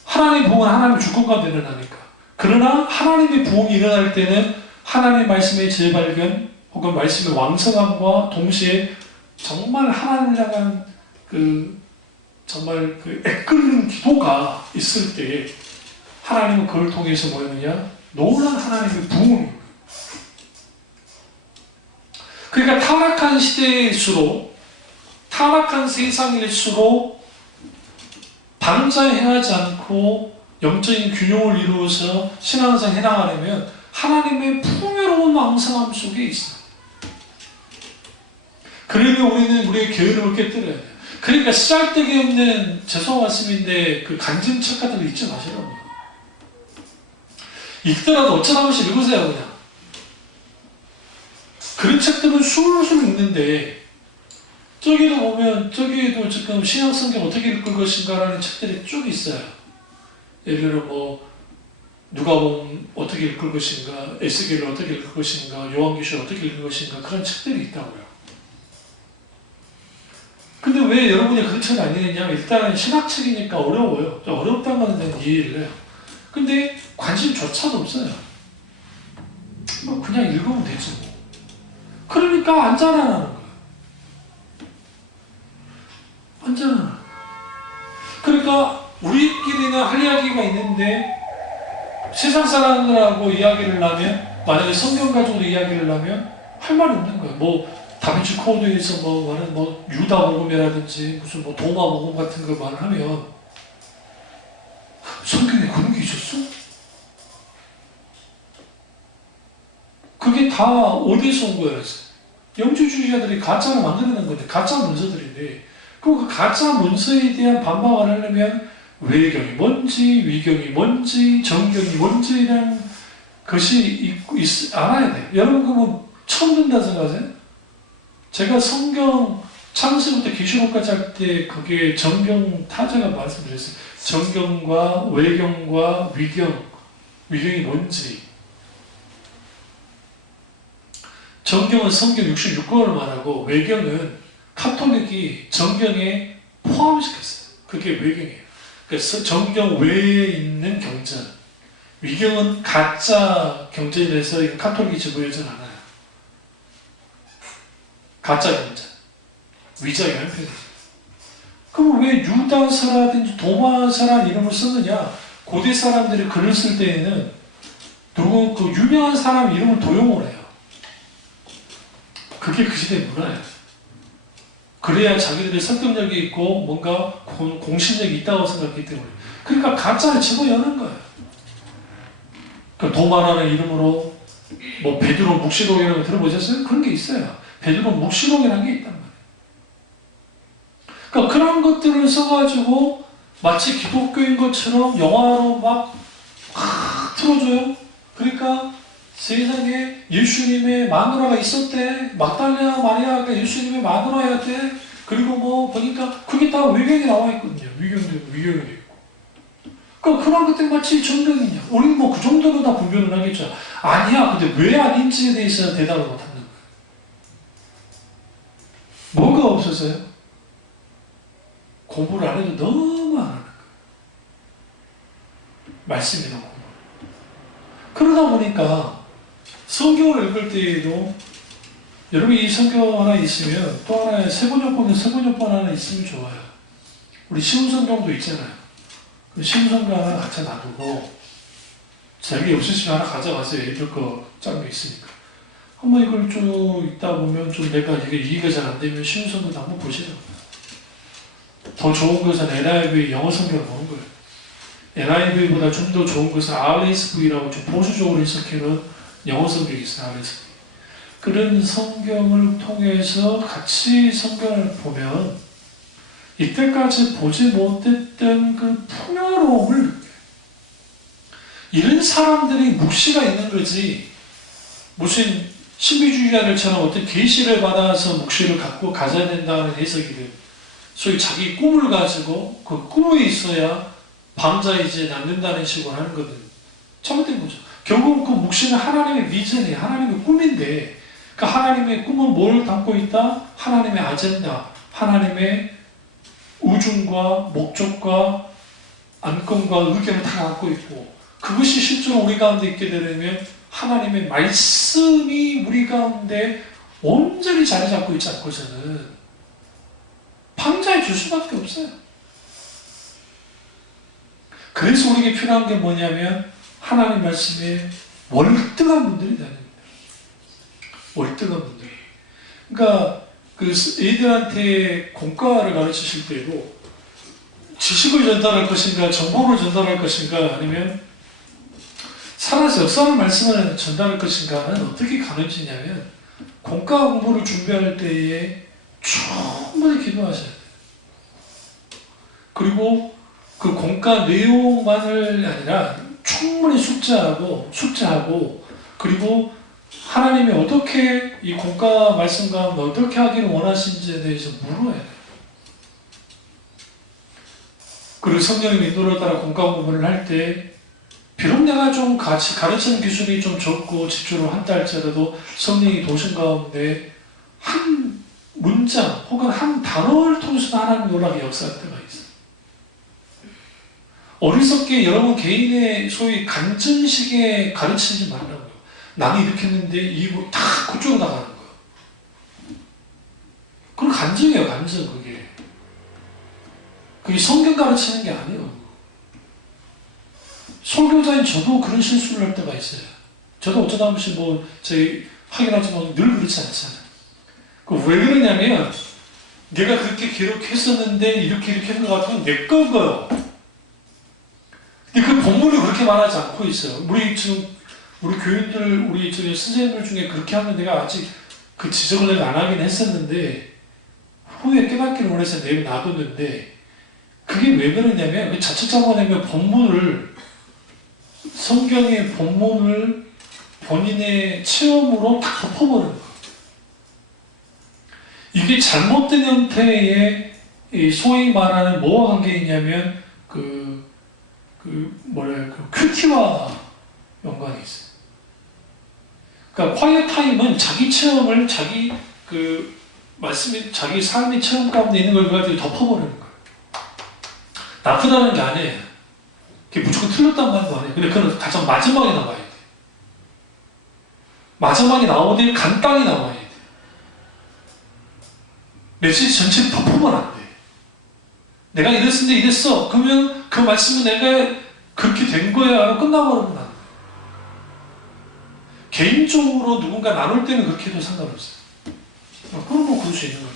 하나님의 부흥은 하나님의 주권 가운데 일어나니까. 그러나 하나님의 부흥이 일어날 때는 하나님의 말씀의 재발견 혹은 말씀의 왕성함과 동시에 정말 하나님을 향한 정말 애끓는 기도가 있을 때 하나님은 그걸 통해서 뭐였느냐? 놀라운 하나님의 부흥을. 그러니까 타락한 시대일수록, 타락한 세상일수록 방자에 행하지 않고 영적인 균형을 이루어서 신앙생활 해나가려면 하나님의 풍요로운 왕성함 속에 있어요. 그러면 우리는 우리의 게으름을 깨뜨려야 돼요. 그러니까 쓰잘데기 없는, 죄송한 말씀인데 그 간증책 같은 거 읽지 마시라고요. 읽더라도 어쩌다 한 번씩 읽으세요. 그냥 그런 책들은 술술 읽는데, 저기도 보면 저기에도 지금 신약성경 어떻게 읽을 것인가라는 책들이 쭉 있어요. 예를 들어 뭐 누가복음 어떻게 읽을 것인가, 에스겔을 어떻게 읽을 것인가, 요한계시를 어떻게 읽을 것인가, 그런 책들이 있다고요. 근데 왜 여러분이 그런 책을 안 읽느냐? 일단은 신학책이니까 어려워요. 어렵다는 건 저는 이해를 해요. 근데 관심조차도 없어요. 뭐 그냥 읽으면 되지 뭐. 그러니까 안 자라나는 거예요. 안 자라나. 그러니까 우리끼리는 할 이야기가 있는데 세상 사람들하고 이야기를 하면, 만약에 성경 가지고 이야기를 하면 할 말이 없는 거예요. 뭐 다빈치 코드에서 뭐 유다복음이라든지 무슨 뭐 도마복음 같은 거 말하면 성경에 그런 게 있었어? 그게 그게 다 어디서 온 거예요? 영주주의자들이 가짜를 만들어낸 건데, 가짜 문서들인데, 그럼 그 가짜 문서에 대한 반박을 하려면 외경이 뭔지, 위경이 뭔지, 정경이 뭔지라는 것이 알아야 돼요. 여러분, 그러면 처음 듣는다 생각하세요? 제가 성경 창세부터 계시록까지 할 때 그게 정경 타자가 말씀드렸어요. 정경과 외경과 위경이 뭔지. 정경은 성경 66권을 말하고 외경은 카톨릭이 정경에 포함시켰어요. 그게 외경이에요. 그래서 정경 외에 있는 경전. 위경은 가짜 경전이라서 카톨릭이 지불하지 않아요. 가짜 경전. 위장이라는 표현이죠. 그럼 왜 유다서라든지 도마서라는 이름을 쓰느냐? 고대 사람들이 글을 쓸 때에는 누구 그 유명한 사람 이름을 도용을 해요. 그게 그 시대 문화예요. 그래야 자기들의 설득력이 있고 뭔가 공신력이 있다고 생각했기 때문에. 그러니까 가짜를 집어여는 거예요. 그 도마라는 이름으로 뭐 베드로 묵시록이라는 거 들어보셨어요? 그런 게 있어요. 베드로 묵시록이라는 게 있단 말이에요. 그러니까 그런 것들을 써가지고 마치 기독교인 것처럼 영화로 막 틀어줘요. 그러니까 세상에 예수님의 마누라가 있었대. 막달레나 마리아가 예수님의 마누라였대. 그리고 뭐 보니까 그게 다 외경이 나와 있거든요. 위경도 있고 위경도 있고. 그러니까 그런 것들 마치 정경이냐. 우리는 뭐 그 정도로 다 분별을 하겠죠. 아니야. 근데 왜 아닌지에 대해서는 대답을 못하는 거예요. 뭐가 없어서요? 공부를 안 해도 너무 안 하는 거예요. 말씀이 너무. 그러다 보니까 성경을 읽을 때에도 여러분이 이 성경 하나 있으면 또 하나의 세번역본은 세번역본 하나 있으면 좋아요. 우리 시음성경도 있잖아요. 그 시음성경 하나 갖다 놔두고 자기 없으시면 하나 가져가세요. 읽을 거 짠 게 있으니까. 한번 이걸 쭉 읽다 보면 좀 내가 이게 이해가 잘 안 되면 시음성경도 한번 보시라고요. 더 좋은 것은 NIV 영어 성경을 보는 거예요. NIV보다 좀 더 좋은 것은 RSV라고 좀 보수적으로 해석해놓은 영어 성경이 있어요. RSV. 그런 성경을 통해서 같이 성경을 보면 이때까지 보지 못했던 그 풍요로움을 느껴요. 이런 사람들이 묵시가 있는 거지 무슨 신비주의자들처럼 어떤 계시를 받아서 묵시를 갖고 가져야 된다는 해석이들 소위 자기 꿈을 가지고 그 꿈에 있어야 방자이제 남는다는 식으로 하는 거든 잘못된 거죠. 결국 그 묵시는 하나님의 비전이에요. 하나님의 꿈인데 그 하나님의 꿈은 뭘 담고 있다? 하나님의 아젠다, 하나님의 우중과 목적과 안건과 의견을 다 갖고 있고 그것이 실제로 우리 가운데 있게 되려면 하나님의 말씀이 우리 가운데 온전히 자리 잡고 있지 않고서는 방자해 줄 수밖에 없어요. 그래서 우리에게 필요한 게 뭐냐면 하나님 말씀에 월등한 분들이 다닙니다. 월등한 분들. 그러니까 그 애들한테 공과를 가르치실 때도 지식을 전달할 것인가 정보를 전달할 것인가 아니면 살아서 역사를 말씀을 전달할 것인가는 어떻게 가르치냐면 공과 공부를 준비할 때에 충분히 기도하셔야 돼요. 그리고 그 공과 내용만을 아니라 충분히 숙제하고 그리고 하나님이 어떻게 이 공과 말씀 가운데 어떻게 하기를 원하시는지에 대해서 물어야 돼요. 그리고 성령의 인도를 따라 공과 공부를 할 때 비록 내가 좀 같이 가르치는 기술이 좀 적고 집중을 한다 할지라도 성령이 도신 가운데 한 문장 혹은 한 단어를 통해서 하나님 놀라게 역사할 때가 있어요. 어리석게 여러분 개인의 소위 간증식에 가르치지 말라고요. 나는 이렇게 했는데 이거 다 그쪽으로 나가는 거예요. 그건 간증이에요. 간증 그게. 그게 성경 가르치는 게 아니에요. 설교자인 저도 그런 실수를 할 때가 있어요. 저도 어쩌다 한 번씩 저희 확인하지만 늘 그렇지 않잖아요. 왜 그러냐면 내가 그렇게 기록했었는데 이렇게 한 것 같으면 내 거고요. 근데 그 본문이 그렇게 말하지 않고 있어요. 우리 지금 우리 교인들, 우리 저기 선생님들 중에 그렇게 하면 내가 아직 그 지적을 내가 안 하긴 했었는데, 후에 깨닫기를 원해서 내놔뒀는데, 그게 왜 그러냐면, 그 자칫 잘못하면 본문을, 성경의 본문을 본인의 체험으로 다 덮어버리는 거예요. 이게 잘못된 형태의 소위 말하는 뭐와 관계 있냐면 큐티와 연관이 있어요. 그러니까 콰이어 타임은 자기 체험을 자기 자기 삶의 체험 가운데 있는 걸 가지고 덮어버리는 거예요. 나쁘다는 게 아니에요. 그게 무조건 틀렸단 말도 아니에요. 근데 그건 가장 마지막에 나와야 돼. 마지막에 나오되 간단히 나와야 돼. 메시지 전체를 덮으면 안 돼. 내가 이랬는데 이랬어. 그러면 그 말씀은 내가 그렇게 된 거야 하고 끝나버리면 안 돼. 개인적으로 누군가 나눌 때는 그렇게 해도 상관없어요. 그런 거 그럴 수 있는 거예요.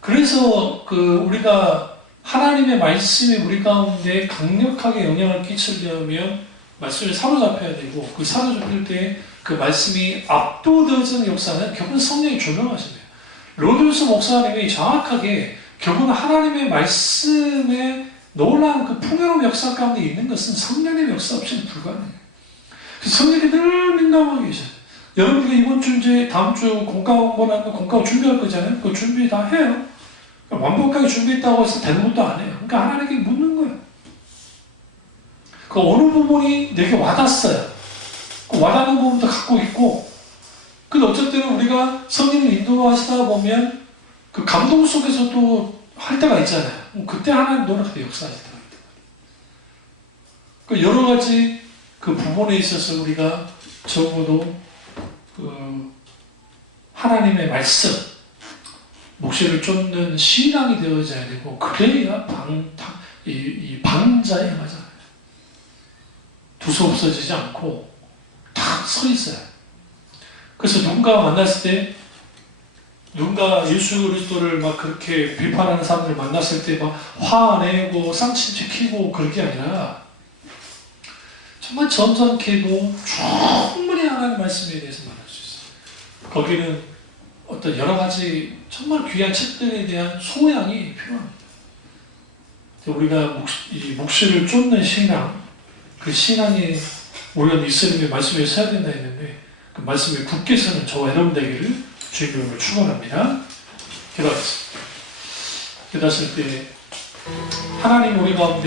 그래서 우리가 하나님의 말씀이 우리 가운데 강력하게 영향을 끼치려면 말씀에 사로잡혀야 되고, 그 사로잡힐 때 그 말씀이 압도되어지는 역사는 결국은 성령이 조명하시네요. 로드스 목사님이 정확하게 결국은 하나님의 말씀에 놀라운 그 풍요로운 역사 가운데 있는 것은 성령의 역사 없이는 불가능해요. 성령이 늘 민감하게 계셔요. 여러분들 이번 주 이제 다음 주 공과 공부하는 공과 준비할 거잖아요. 그 준비 다 해요. 완벽하게 준비했다고 해서 되는 것도 아니에요. 그러니까 하나님께 묻는 거예요. 그 어느 부분이 내게 와닿았어요. 그 와닿는 부분도 갖고 있고, 근데 어쨌든 우리가 성령을 인도하시다 보면 그 감동 속에서도 할 때가 있잖아요. 그때 하나님 노력하게 역사하시더라고요. 그 여러 가지 그 부분에 있어서 우리가 적어도 하나님의 말씀, 목소리를 쫓는 신앙이 되어져야 되고, 그래야 이 방자에 맞아요. 두서없어지지 않고 딱 서 있어요. 그래서 누군가 만났을 때, 누군가 예수 그리스도를 막 그렇게 비판하는 사람들 만났을 때 막 화내고 쌍침지키고 그런 게 아니라 정말 점잖게도 충분히 하나님의 말씀에 대해서 말할 수 있어요. 거기는 어떤 여러 가지 정말 귀한 책들에 대한 소양이 필요합니다. 우리가 이 묵시를 쫓는 신앙, 그 신앙이 우리가 이스라엘의 말씀에 서야 된다 했는데, 그 말씀에 굳게 서는 저와 여러분 되기를 주님으로 축원합니다. 기도하겠습니다. 기도하실 때 하나님 우리 가운데